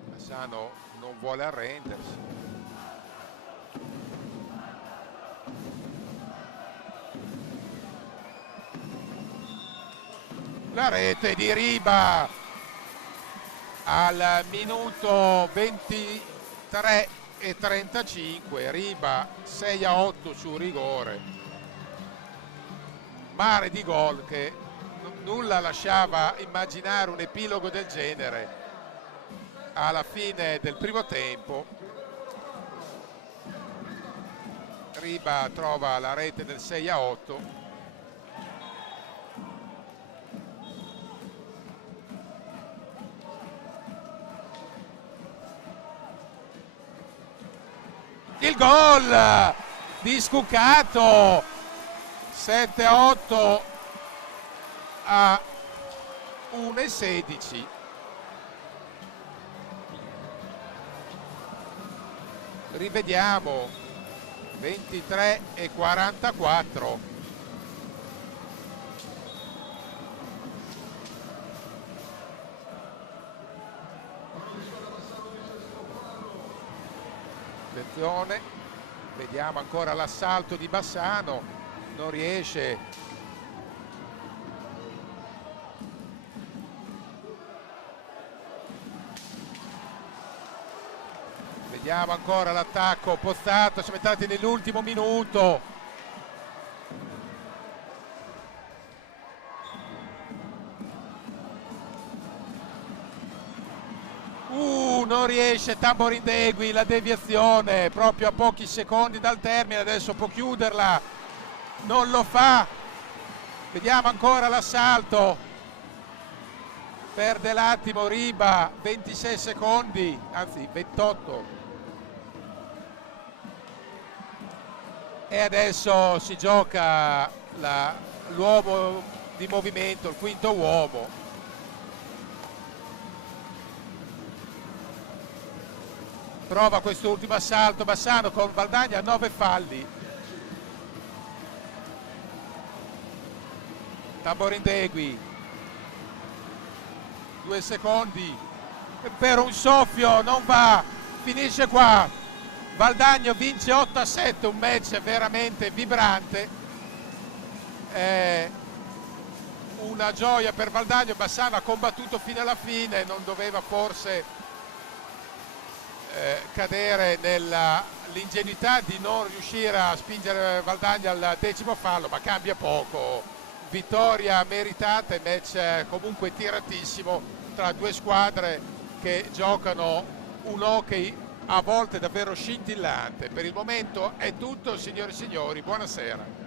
Bassano non vuole arrendersi, la rete di Riba al minuto 23:35, Riba 6-8 su rigore, mare di gol che nulla lasciava immaginare un epilogo del genere alla fine del primo tempo. Riba trova la rete del 6-8. Il gol di Scuccato, 7-8 a 1-16. Rivediamo, 23-44. Attenzione, vediamo ancora l'assalto di Bassano, non riesce. Vediamo ancora l'attacco Pozzato, siamo entrati nell'ultimo minuto. Non riesce Tamborindegui, la deviazione proprio a pochi secondi dal termine, adesso può chiuderla, non lo fa. Vediamo ancora l'assalto, perde l'attimo Riba, 26 secondi, anzi 28. E adesso si gioca l'uomo di movimento, il quinto uomo. Prova quest'ultimo assalto Bassano con Valdagno a 9 falli. Tamborindegui, 2 secondi per un soffio, non va, finisce qua. Valdagno vince 8-7, un match veramente vibrante. una gioia per Valdagno. Bassano ha combattuto fino alla fine, non doveva forse cadere nell'ingenuità di non riuscire a spingere Valdagno al 10° fallo, ma cambia poco. Vittoria meritata e match comunque tiratissimo tra due squadre che giocano un hockey a volte davvero scintillante. Per il momento è tutto, signore e signori, buonasera.